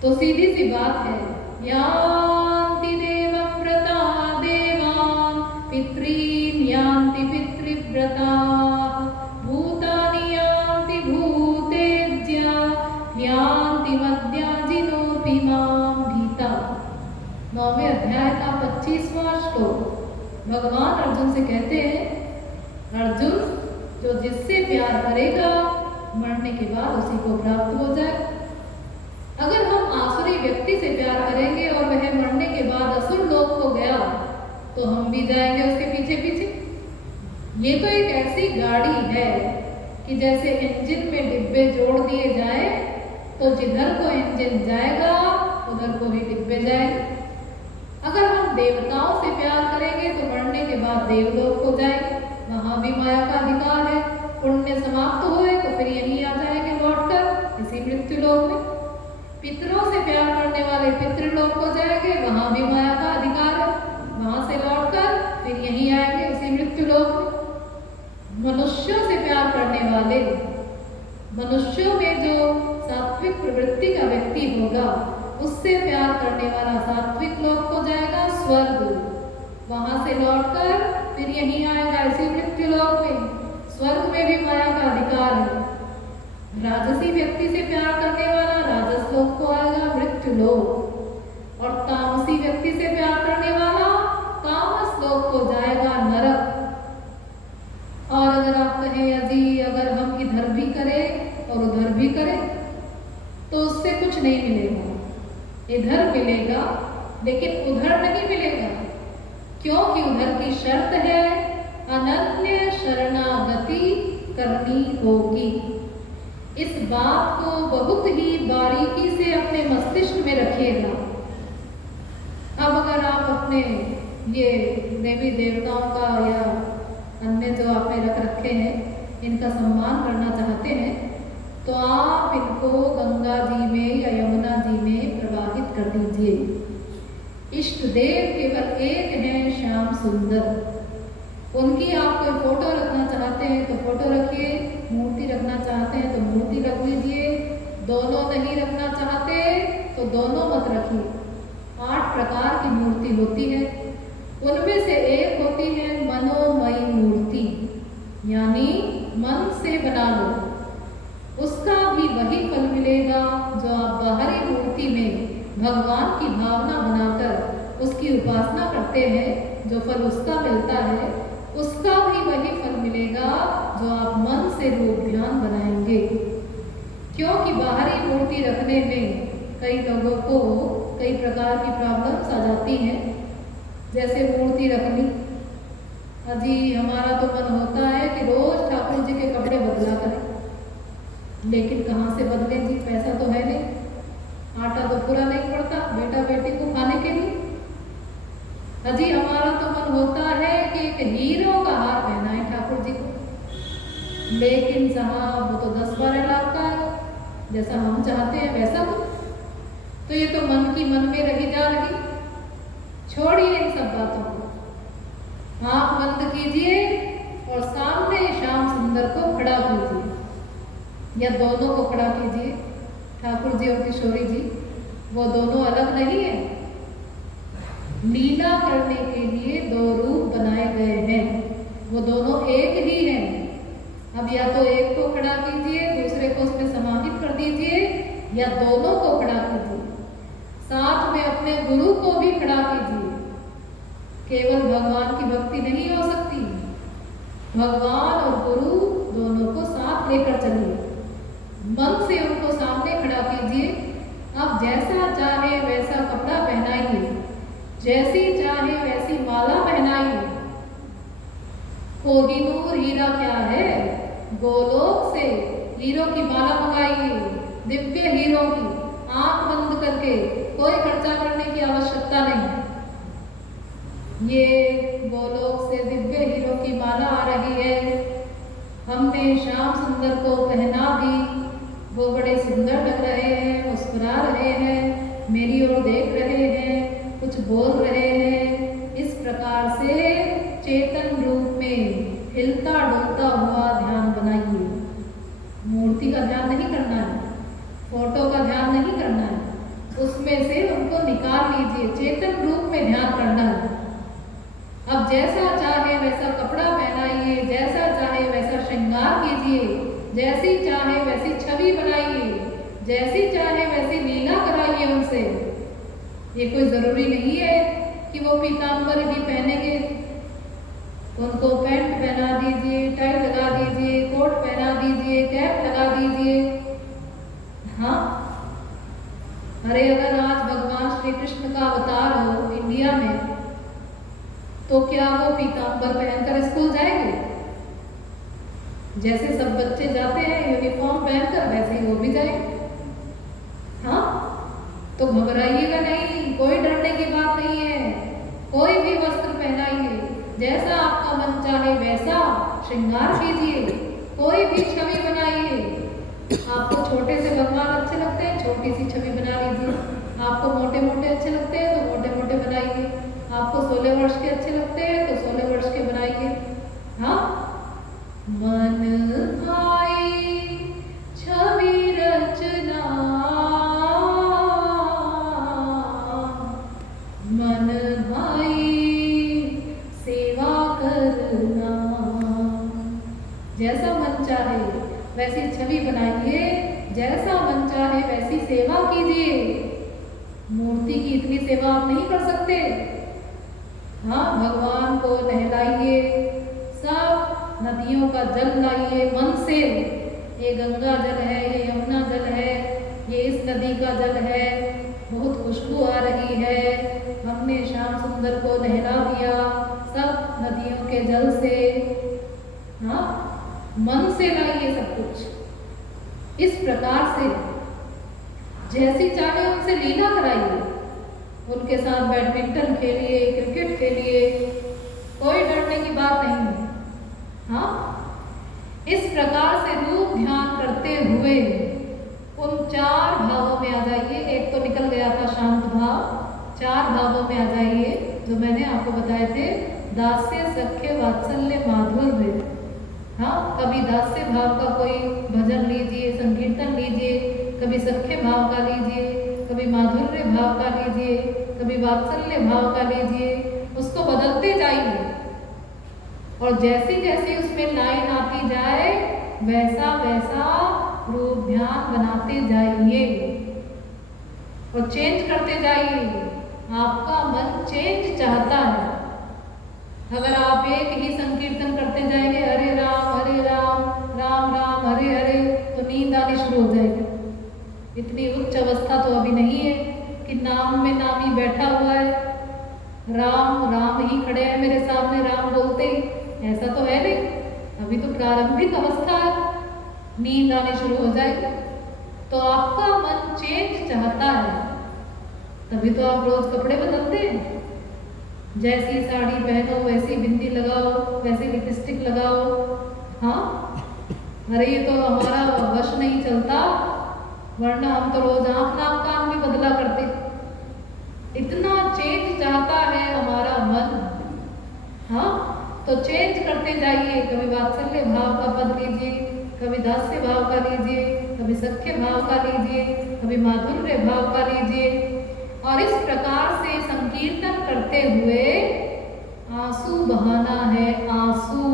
तो सीधी सी बात है, यान्ति देवव्रता देवान् पितॄन् यान्ति पितृव्रता भूतानि यान्ति भूतेज्या यान्ति मद्याजिनोऽपि मां भीता। 9वें अध्याय का 25वां श्लोक। भगवान अर्जुन से कहते हैं, अर्जुन, जो जिससे प्यार करेगा मरने के बाद उसी को प्राप्त हो जाए। अगर हम आसुरी व्यक्ति से प्यार करेंगे और वह मरने के बाद असुर लोक को गया तो हम भी जाएंगे उसके पीछे पीछे। ये तो एक ऐसी गाड़ी है कि जैसे इंजन में डिब्बे जोड़ दिए जाए तो जिधर को इंजन जाएगा उधर को भी डिब्बे जाएंगे। अगर हम देवताओं से प्यार करेंगे तो मरने के बाद देवलोक को जाएंगे, वहां भी माया का अधिकार है। पुण्य समाप्त हुए तो फिर यहीं आ जाएंगे लौटकर इसी मृत्यु लोक में। पितरों से प्यार करने वाले पितृलोक को जाएंगे, वहां भी माया का अधिकार है, वहां से लौटकर फिर यहीं आएंगे उसी मृत्यु लोक में। मनुष्यों से प्यार करने वाले, मनुष्यों में जो सात्विक प्रवृत्ति का व्यक्ति होगा उससे प्यार करने वाला सात्विक लोक को जाएगा स्वर्ग, वहां से लौटकर फिर यहीं आएगा इसी मृत्यु लोक में। स्वर्ग में भी माया का अधिकार है। राजसी व्यक्ति से प्यार करने वाला राजस लोक को आएगा मृत्यु लोक, और तामसी व्यक्ति से प्यार करने वाला तामस लोक को जाएगा नरक। और अगर आप कहें अजी अगर हम इधर भी करें और उधर भी करें तो उससे कुछ नहीं मिलेगा, इधर मिलेगा लेकिन उधर नहीं मिलेगा, क्योंकि उधर की शर्त है अनन्य शरणागति करनी होगी। इस बात को बहुत ही बारीकी से अपने मस्तिष्क में रखिएगा। अब अगर आप अपने ये देवी देवताओं का या अन्य जो आपने रख रखे हैं इनका सम्मान करना चाहते हैं तो आप इनको गंगा जी में या यमुना जी में प्रवाहित कर दीजिए। इष्ट देव केवल एक हैं, श्याम सुंदर। उनकी आप कोई फोटो रखना चाहते हैं तो फोटो रखिए, मूर्ति रखना चाहते हैं तो मूर्ति रख लीजिए, दोनों नहीं रखना चाहते तो दोनों मत रखिए। 8 प्रकार की मूर्ति होती है, उनमें से एक होती है मनोमयी मूर्ति, यानी मन से बना लो, उसका भी वही फल मिलेगा जो आप बाहरी मूर्ति में भगवान की भावना बनाकर उसकी उपासना करते हैं। जो फल उसका मिलता है उसका भी वही फल मिलेगा जो आप मन से रूप ध्यान बनाएंगे। क्योंकि बाहरी मूर्ति रखने में कई लोगों को कई प्रकार की प्रॉब्लम्स आ जाती हैं। जैसे मूर्ति रखनी, अजी हमारा तो मन होता है कि रोज ठाकुर जी के कपड़े बदला करें, लेकिन कहाँ से बदले जी, पैसा तो है नहीं, आटा तो पूरा नहीं पड़ता बेटा बेटी को खाने के लिए। अजी हमारा तो मन होता है कि एक हीरो का हार पहनाए ठाकुर जी को, लेकिन साहब वो तो 10-12 लाख का है, जैसा हम चाहते हैं वैसा तो ये तो मन की मन में रही जा रही। छोड़िए इन सब बातों को, आँख बंद कीजिए और सामने श्याम सुंदर को खड़ा कीजिए, या दोनों को खड़ा कीजिए, ठाकुर जी और किशोरी जी, वो दोनों अलग नहीं है। लीला करने के लिए दो रूप बनाए गए हैं, वो दोनों एक ही हैं। अब या तो एक को खड़ा कीजिए, दूसरे को उसमें समाहित कर दीजिए, या दोनों को खड़ा कीजिए, साथ में अपने गुरु को भी खड़ा कीजिए। केवल भगवान की भक्ति नहीं हो सकती, भगवान और गुरु दोनों को साथ लेकर चलिए, मन से उनको सामने खड़ा कीजिए। अब जैसा चाहे वैसा कपड़ा पहनाइए, जैसी चाहे वैसी माला पहनाइए। कोहिनूर हीरा क्या है, गोलोक से हीरो की माला मंगाइए, दिव्य हीरो की, आंख बंद करके, कोई खर्चा करने की आवश्यकता नहीं। ये गोलोक से दिव्य हीरो की माला आ रही है, हमने श्याम सुंदर को पहना दी, वो बड़े सुंदर लग रहे हैं, मुस्कुरा रहे हैं, मेरी ओर देख रहे हैं, कुछ बोल रहे हैं। इस प्रकार से चेतन रूप में हिलता डुलता हुआ ध्यान बनाइए। मूर्ति का ध्यान नहीं करना है, फोटो का ध्यान नहीं करना है, उसमें से उनको निकाल लीजिए, चेतन रूप में ध्यान करना है। अब जैसा चाहे वैसा कपड़ा पहनाइए, जैसा चाहे वैसा श्रृंगार कीजिए, जैसी चाहे वैसी छवि बनाइए, जैसी चाहे वैसी लीला कराइए उनसे। ये कोई जरूरी नहीं है कि वो पीताम्बर ही पहनेंगे, उनको पैंट पहना दीजिए, टाई लगा दीजिए, कोट पहना दीजिए, कैप लगा दीजिए। हाँ, अरे अगर आज भगवान श्री कृष्ण का अवतार हो इंडिया में, तो क्या वो पीताम्बर पहनकर स्कूल जाएंगे? जैसे सब बच्चे जाते हैं यूनिफॉर्म पहनकर, वैसे ही वो भी जाएंगे। हाँ, तो घबराइएगा नहीं, कोई डरने की बात नहीं है। कोई भी वस्त्र पहनाइए, जैसा आपका मन चाहे वैसा श्रृंगार कीजिए, कोई भी छवि बनाइए। आपको छोटे से भगवान अच्छे लगते हैं, छोटी सी छवि बना लीजिए। आपको मोटे मोटे अच्छे लगते हैं तो मोटे मोटे बनाइए। आपको 16 वर्ष के अच्छे लगते हैं तो 16 वर्ष के बनाइए। हाँ, मन भाई छवि रचना, मन भाई सेवा करना। जैसा मन चाहे वैसी छवि बनाइए, जैसा मन चाहे वैसी सेवा कीजिए। मूर्ति की इतनी सेवा आप नहीं कर सकते। हाँ, भगवान को नहलाइए, सब नदियों का जल लाइए मन से। ये गंगा जल है, ये यमुना जल है, ये इस नदी का जल है, बहुत खुशबू आ रही है, हमने श्याम सुंदर को नहला दिया सब नदियों के जल से। हाँ, मन से लाइए सब कुछ। इस प्रकार से जैसी चाहे उनसे लीला कराइए, उनके साथ बैडमिंटन खेलिए, क्रिकेट खेलिए, कोई डरने की बात नहीं है। हाँ, इस प्रकार से रूप ध्यान करते हुए उन 4 भावों में आ जाइए। एक तो निकल गया था शांत भाव, 4 भावों में आ जाइए जो मैंने आपको बताए थे, दास्य, सख्य, वात्सल्य, माधुर्य। हाँ, कभी दास्य भाव का कोई भजन लीजिए, संकीर्तन लीजिए, कभी सख्य भाव का लीजिए, कभी माधुर्य भाव का लीजिए, कभी वात्सल्य भाव का लीजिए। उसको बदलते जाइए और जैसी जैसी उसमें लाइन आती जाए वैसा वैसा रूप ध्यान बनाते जाइए और चेंज करते जाइए। आपका मन चेंज चाहता है। अगर आप एक ही संकीर्तन करते जाएंगे, हरे राम राम राम हरे हरे, तो नींद आनी शुरू हो जाएगी। इतनी उच्च अवस्था तो अभी नहीं है कि नाम में नामी बैठा हुआ है, राम राम ही खड़े हैं मेरे सामने राम बोलते ही, ऐसा तो है नहीं। अभी तो प्रारंभिक अवस्था है। नींद आनी शुरू हो जाएगी। तो आपका मन चेंज चाहता है, तभी तो आप रोज कपड़े बदलते हैं। जैसी साड़ी पहनो वैसी बिंदी लगाओ, वैसी लिपस्टिक लगाओ। हाँ, अरे ये तो हमारा वश नहीं चलता, वरना हम तो रोज आँख नाक कान भी बदला करते। इतना चेंज चाहता है हमारा मन। हाँ, तो चेंज करते जाइए। कभी वात्सल्य भाव का पद लीजिए, कभी दास्य भाव का लीजिए, कभी सख्य भाव का लीजिए, कभी माधुर्य भाव का लीजिए। और इस प्रकार से संकीर्तन करते हुए आंसू बहाना है, आंसू।